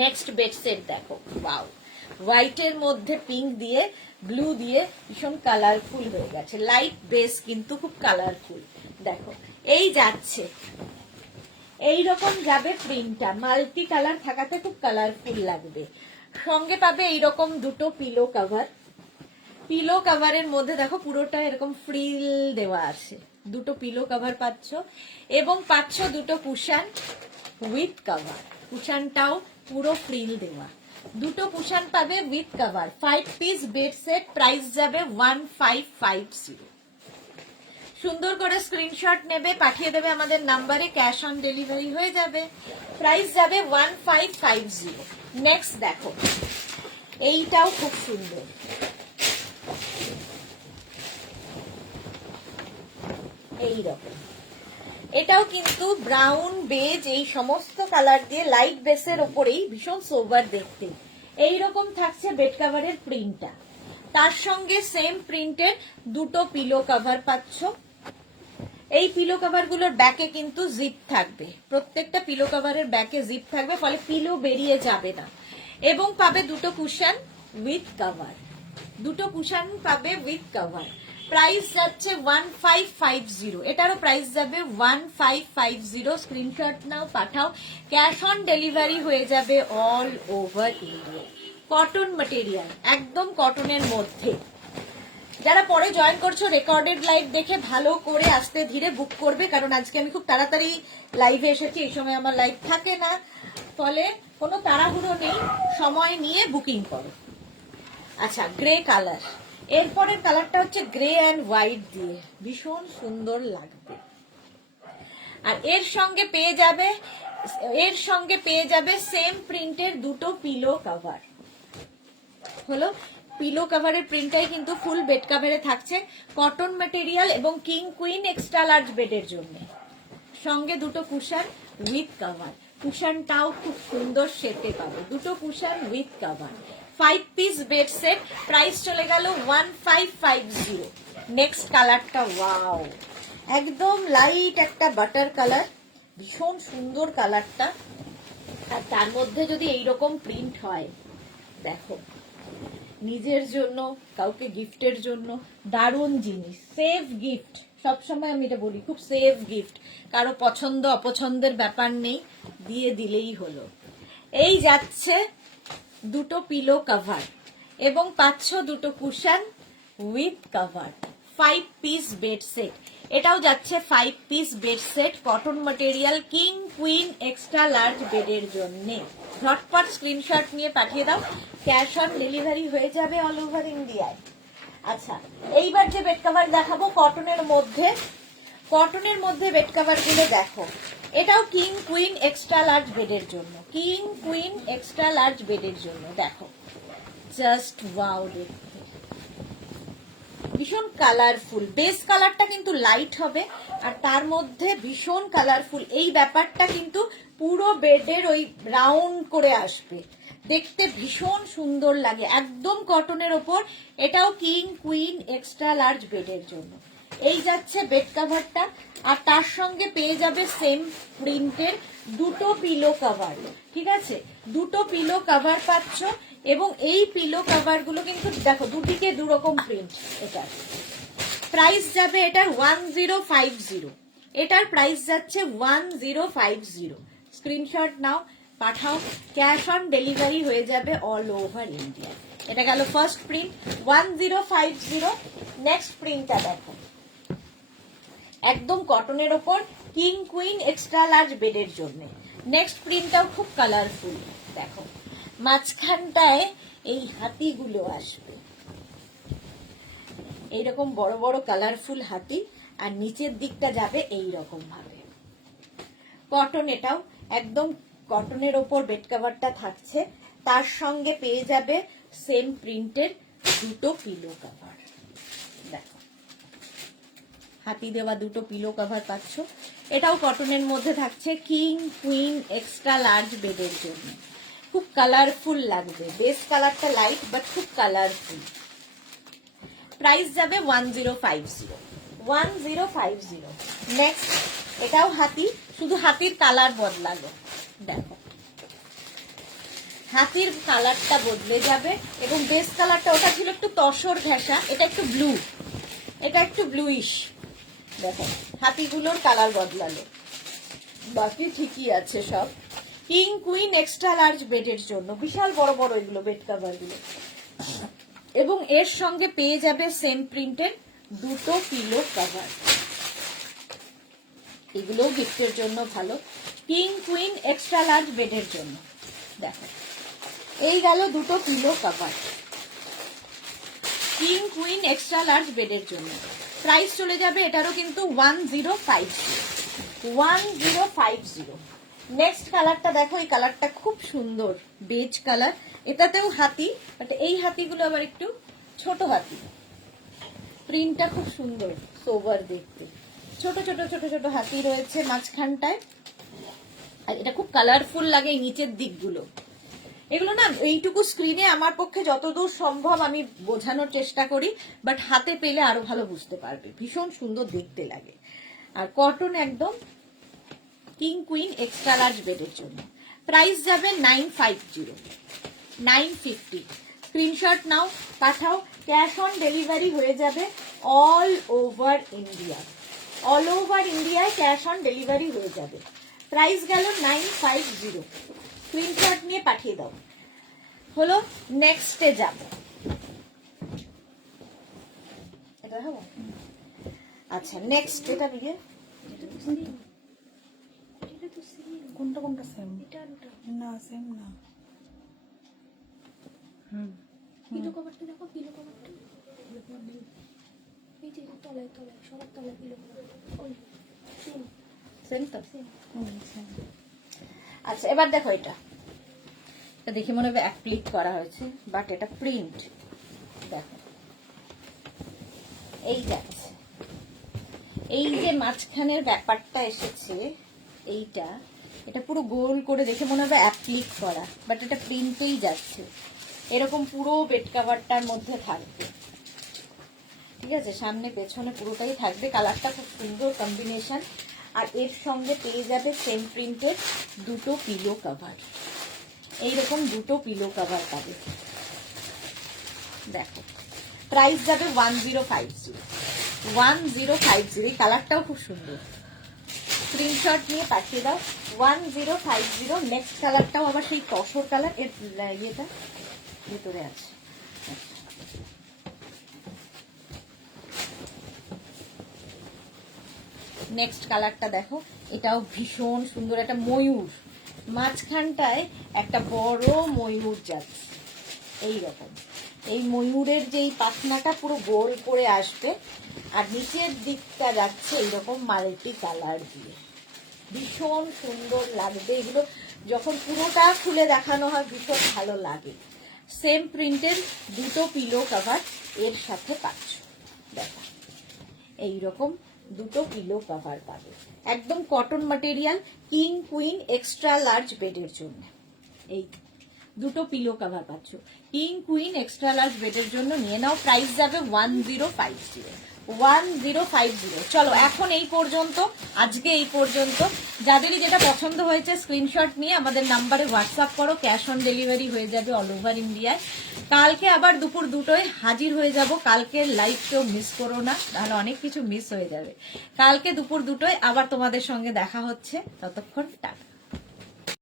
নেক্সট বেড সেট দেখো, ওয়াও, হোয়াইটের মধ্যে পিঙ্ক দিয়ে ব্লু দিয়ে ভীষণ কালারফুল হয়ে গেছে, লাইট বেস কিন্তু খুব কালারফুল। দেখো এই যাচ্ছে এইরকম যাবে প্রিন্টটা, মাল্টি কালার থাকাতে খুব কালারফুল লাগবে। সঙ্গে পাবে এইরকম দুটো পিলো কাভার। পিলো কাভারের মধ্যে দেখো পুরোটা এরকম ফ্রিল দেওয়া আছে, দুটো পিলো কভার পাচ্ছ এবং পাচ্ছ দুটো কুশন উইথ কভার। কুশনটাও পুরো ফ্রিল দেওয়া, দুটো কুশন পাবে with cover. 5 piece bed set, price যাবে 1550। সুন্দর করে স্ক্রিনশট নেবে, পাঠিয়ে দেবে আমাদের নাম্বারে, ক্যাশ অন ডেলিভারি হয়ে যাবে, প্রাইস যাবে 1550। নেক্সট দেখো, এইটাও খুব সুন্দর, এইরকম। এটাও কিন্তু ব্রাউন বেজ এই সমস্ত কালার দিয়ে লাইট বেসের ওপরেই ভীষণ সোবার দেখতে। এইরকম থাকছে বেড কাভারের প্রিন্টটা, তার সঙ্গে সেম প্রিন্টের দুটো পিলো কভার পাচ্ছ। এই পিলো কভার গুলোর ব্যাকে কিন্তু জিপ থাকবে, প্রত্যেকটা পিলো কভারের ব্যাকে জিপ থাকবে, ফলে পিলো বেরিয়ে যাবে না। এবং পাবে দুটো কুশন উইথ কভার, দুটো কুশন পাবে উইথ কভার। প্রাইস যাচ্ছে 1550, এটারও প্রাইস যাবে 1550। স্ক্রিনশট নাও, পাঠাও, ক্যাশ অন ডেলিভারি হয়ে যাবে all over India. Cotton material, একদম কটনের মধ্যে। যারা পরে জয়েন করছো রেকর্ডেড লাইভ দেখে ভালো করে আস্তে ধীরে বুক করবে, কারণ আজকে আমি খুব তাড়াতাড়ি লাইভে এসেছি, এই সময় আমার লাইভ থাকে না, ফলে কোনো তাড়াহুড়ো নেই, সময় নিয়ে বুকিং করো। আচ্ছা, গ্রে কালার, এরপরের কালারটা হচ্ছে গ্রে অ্যান্ড হোয়াইট দিয়ে, ভীষণ সুন্দর লাগবে। আর এর সঙ্গে পেয়ে যাবে সেম প্রিন্টের দুটো পিলো কভার। হলো পিলো কভারের প্রিন্টটাই কিন্তু ফুল বেড কভারে থাকছে, কটন ম্যাটেরিয়াল এবং কিং কুইন এক্সট্রা লার্জ বেডের জন্য। সঙ্গে দুটো কুশন উইথ কভার, কুশনটাও খুব সুন্দর শেপে পাবে, দুটো cushion with cover. 5 piece bed set, price চলে গেল 1550। নেক্সট কালারটা, ওয়াও, একদম লাইট একটা বাটার কালার, ভীষণ সুন্দর কালারটা। আর তার মধ্যে যদি এইরকম প্রিন্ট হয়, দেখো, নিজের জন্য, কাউকে গিফটের জন্য দারুণ জিনিস, সেফ গিফট। সবসময় আমি এটা বলি, খুব সেফ গিফট, কারো পছন্দ অপছন্দের ব্যাপার নেই, দিয়ে দিলেই হলো। এই যাচ্ছে দুটো পিলো কভার এবং পাচ্ছ দুটো cushion with cover. 5 piece bed set, এটাও যাচ্ছে 5 piece bed set, cotton material, king queen extra large বেডের জন্য। ঝটপট স্ক্রিনশট নিয়ে পাঠিয়ে দাও, ক্যাশ অন ডেলিভারি হয়ে যাবে অল ওভার ইন্ডিয়ায়। আচ্ছা, এইবার যে বেড কভার দেখাবো কটনের মধ্যে বেড কভার গুলো দেখো, এটাও কিং কুইন এক্সট্রা লার্জ বেডের জন্য, কিং কুইন এক্সট্রা লার্জ বেডের জন্য। দেখো, জাস্ট ওয়াও দেখতে, ভীষণ কালারফুল। বেস কালারটা কিন্তু লাইট হবে আর তার মধ্যে ভীষণ কালারফুল। এই ব্যাপারটা কিন্তু পুরো বেডের ওই রাউন্ড করে আসবে, দেখতে ভীষণ সুন্দর লাগে, একদম কটনের ওপর। এটাও কিং কুইন এক্সট্রা লার্জ বেডের জন্য। এই যাচ্ছে বেড কভারটা, আর তার সঙ্গে পেয়ে যাবে সেম প্রিন্টের দুটো পিলো কভার। ঠিক আছে, দুটো পিলো কভার পাচ্ছ এবং এই পিলো কভার গুলো কিন্তু দেখো দুদিকে দুরকম প্রিন্ট। এটার প্রাইস যাবে, এটার 1050, এটার প্রাইস যাচ্ছে 1050। স্ক্রিনশট নাও, পাঠাও, ক্যাশ অন ডেলিভারি হয়ে যাবে অল ওভার ইন্ডিয়া। এটা গেল ফার্স্ট প্রিন্ট 1050। নেক্সট প্রিন্টটা দেখো, একদম কটনের ওপর, কিং কুইন এক্সট্রা লার্জ বেডের জন্য। নেক্সট প্রিন্টটাও খুব কালারফুল, দেখো মাঝখানটায় এই হাতিগুলো আসবে, এইরকম বড় বড় কালারফুল হাতি, আর নিচের দিকটা যাবে এইরকম ভাবে। কটন, এটাও একদম কটনের ওপর বেড কভারটা থাকছে, তার সঙ্গে পেয়ে যাবে সেম প্রিন্টের দুটো পিলো কভার। দেখো, হাতি দেওয়া দুটো পিলো কভার পাচ্ছ। এটাও কটনের মধ্যে থাকছে, কিং কুইন এক্সট্রা লার্জ বেডের জন্য। খুব কালারফুল লাগবে, বেস কালারটা লাইট বাট খুব কালারফুল। প্রাইস যাবে 1050। নেক্সট, এটাও হাতি, শুধু হাতির কালার বদলালো। দেখো, হাতির কালারটা বদলে যাবে এবং বেস কালারটা, ওটা ছিল একটু তসর ঘেঁষা, এটা একটু ব্লু, এটা একটু ব্লুইশ। দেখো, হাতিগুলোর কালার বদলালো, বাকি ঠিকই আছে সব। কিং কুইন এক্সট্রা লার্জ বেডের জন্য, বিশাল বড় বড় এগুলো বেড কভার গুলো। এবং এর সঙ্গে পেয়ে যাবে সেম প্রিন্টের দুটো পিলো কভার। এগুলোও গিফটের জন্য ভালো। কিং কুইন এক্সট্রা লার্জ বেডের জন্য দেখো, এই গেল দুটো pillow cover king queen extra large বেডের জন্য। প্রাইস চলে যাবে এটারও কিন্তু 1050। নেক্সট কালারটা দেখো, এই কালারটা খুব সুন্দর, বেজ কালার। এটাতেও হাতি, বাট এই হাতিগুলো আবার একটু ছোট হাতি। প্রিন্টটা খুব সুন্দর, সোবার দেখতে, ছোট ছোট ছোট ছোট হাতি রয়েছে মাঝখানটায়। আর এটা খুব কালারফুল লাগে এই নিচের দিকগুলো। এগুলো না এইটুকু স্ক্রিনে আমার পক্ষে যতদূর সম্ভব আমি বোঝানোর চেষ্টা করি, বাট হাতে পেলে আরো ভালো বুঝতে পারবে। ভীষণ সুন্দর দেখতে লাগে। আর কটন একদম, কিং কুইন এক্সট্রা লার্জ বেডের জন্য। প্রাইস যাবে 950। স্ক্রিনশট নাও, পাঠাও। ক্যাশ অন ডেলিভারি হয়ে যাবে all over India. All over ইন্ডিয়ায় ক্যাশ অন ডেলিভারি হয়ে যাবে। প্রাইস গেল 950। স্ক্রিনশট নিয়ে পাঠিয়ে দাও। হলো, নেক্সটে যাব। এটা হবে, আচ্ছা নেক্সট এটা দিয়ে কোনটা কোনটা সেম? না সেম না। পিলো কভারটা দেখো, পিলো কভারটা এই যে তলায় তলায় সবার তলায় পিলো কভার, ওই সেম সেম তো। আচ্ছা এবার দেখো, এটা দেখে মনে হবে অ্যাপ্লিক করা হয়েছে, বাট এটা প্রিন্ট। দেখো এই যাচ্ছে, এই যে মাঝখানের ব্যাপারটা এসেছে এইটা, এটা পুরো গোল করে দেখে মনে হবে অ্যাপ্লিক করা, বাট এটা প্রিন্টেই যাচ্ছে। এরকম পুরো বেড কাভারটার মধ্যে থাকবে, ঠিক আছে, সামনে পেছনে পুরোটাই থাকবে। কালারটা খুব সুন্দর কম্বিনেশন। আর এর সঙ্গে পেয়ে যাবে সেম প্রিন্টের দুটো পিলো কভার। এইরকম দুটো পিলো কভার পাবে। দেখো প্রাইস যাবে 1050। এই কালারটাও খুব সুন্দর। স্ক্রিনশট নিয়ে পাঠিয়ে দাও 1050। নেক্সট কালারটাও আবার সেই তসর কালার, এর ইয়েটা ভিতরে আছে। নেক্সট কালারটা দেখো, এটাও ভীষণ সুন্দর। একটা ময়ূর, মাঝখানটায় একটা বড় ময়ূর যাচ্ছে এইরকম। এই ময়ূরের যেই পাখনাটা পুরো গোল করে আসবে, আর নিচের দিকটা যাচ্ছে এইরকম মাল্টি কালার দিয়ে। ভীষণ সুন্দর লাগবে এগুলো, যখন পুরোটা খুলে দেখানো হয় ভীষণ ভালো লাগে। সেম প্রিন্টের দুটো পিলো কভার এর সাথে পাচ্ছ। দেখো এইরকম দুটো পিলো কভার পাবে, একদম cotton material, king queen extra large বেডের জন্য। এই দুটো পিলো কভার পাচ্ছ কিং কুইন এক্সট্রা লার্জ বেডের জন্য। নিয়ে নাও, প্রাইস যাবে 1050। চলো এখন এই পর্যন্ত, আজকে এই পর্যন্ত। যাদেরই যেটা পছন্দ হয়েছে স্ক্রিনশট নিয়ে আমাদের নাম্বারে হোয়াটসঅ্যাপ করো, ক্যাশ অন ডেলিভারি হয়ে যাবে অল ওভার ইন্ডিয়ায়। কালকে আবার দুপুর 2টোয় হাজির হয়ে যাব। কালকের লাইভ কেউ মিস করো না, তাহলে অনেক কিছু মিস হয়ে যাবে। কালকে দুপুর 2টোয় আবার তোমাদের সঙ্গে দেখা হচ্ছে। ততক্ষণ টাটা।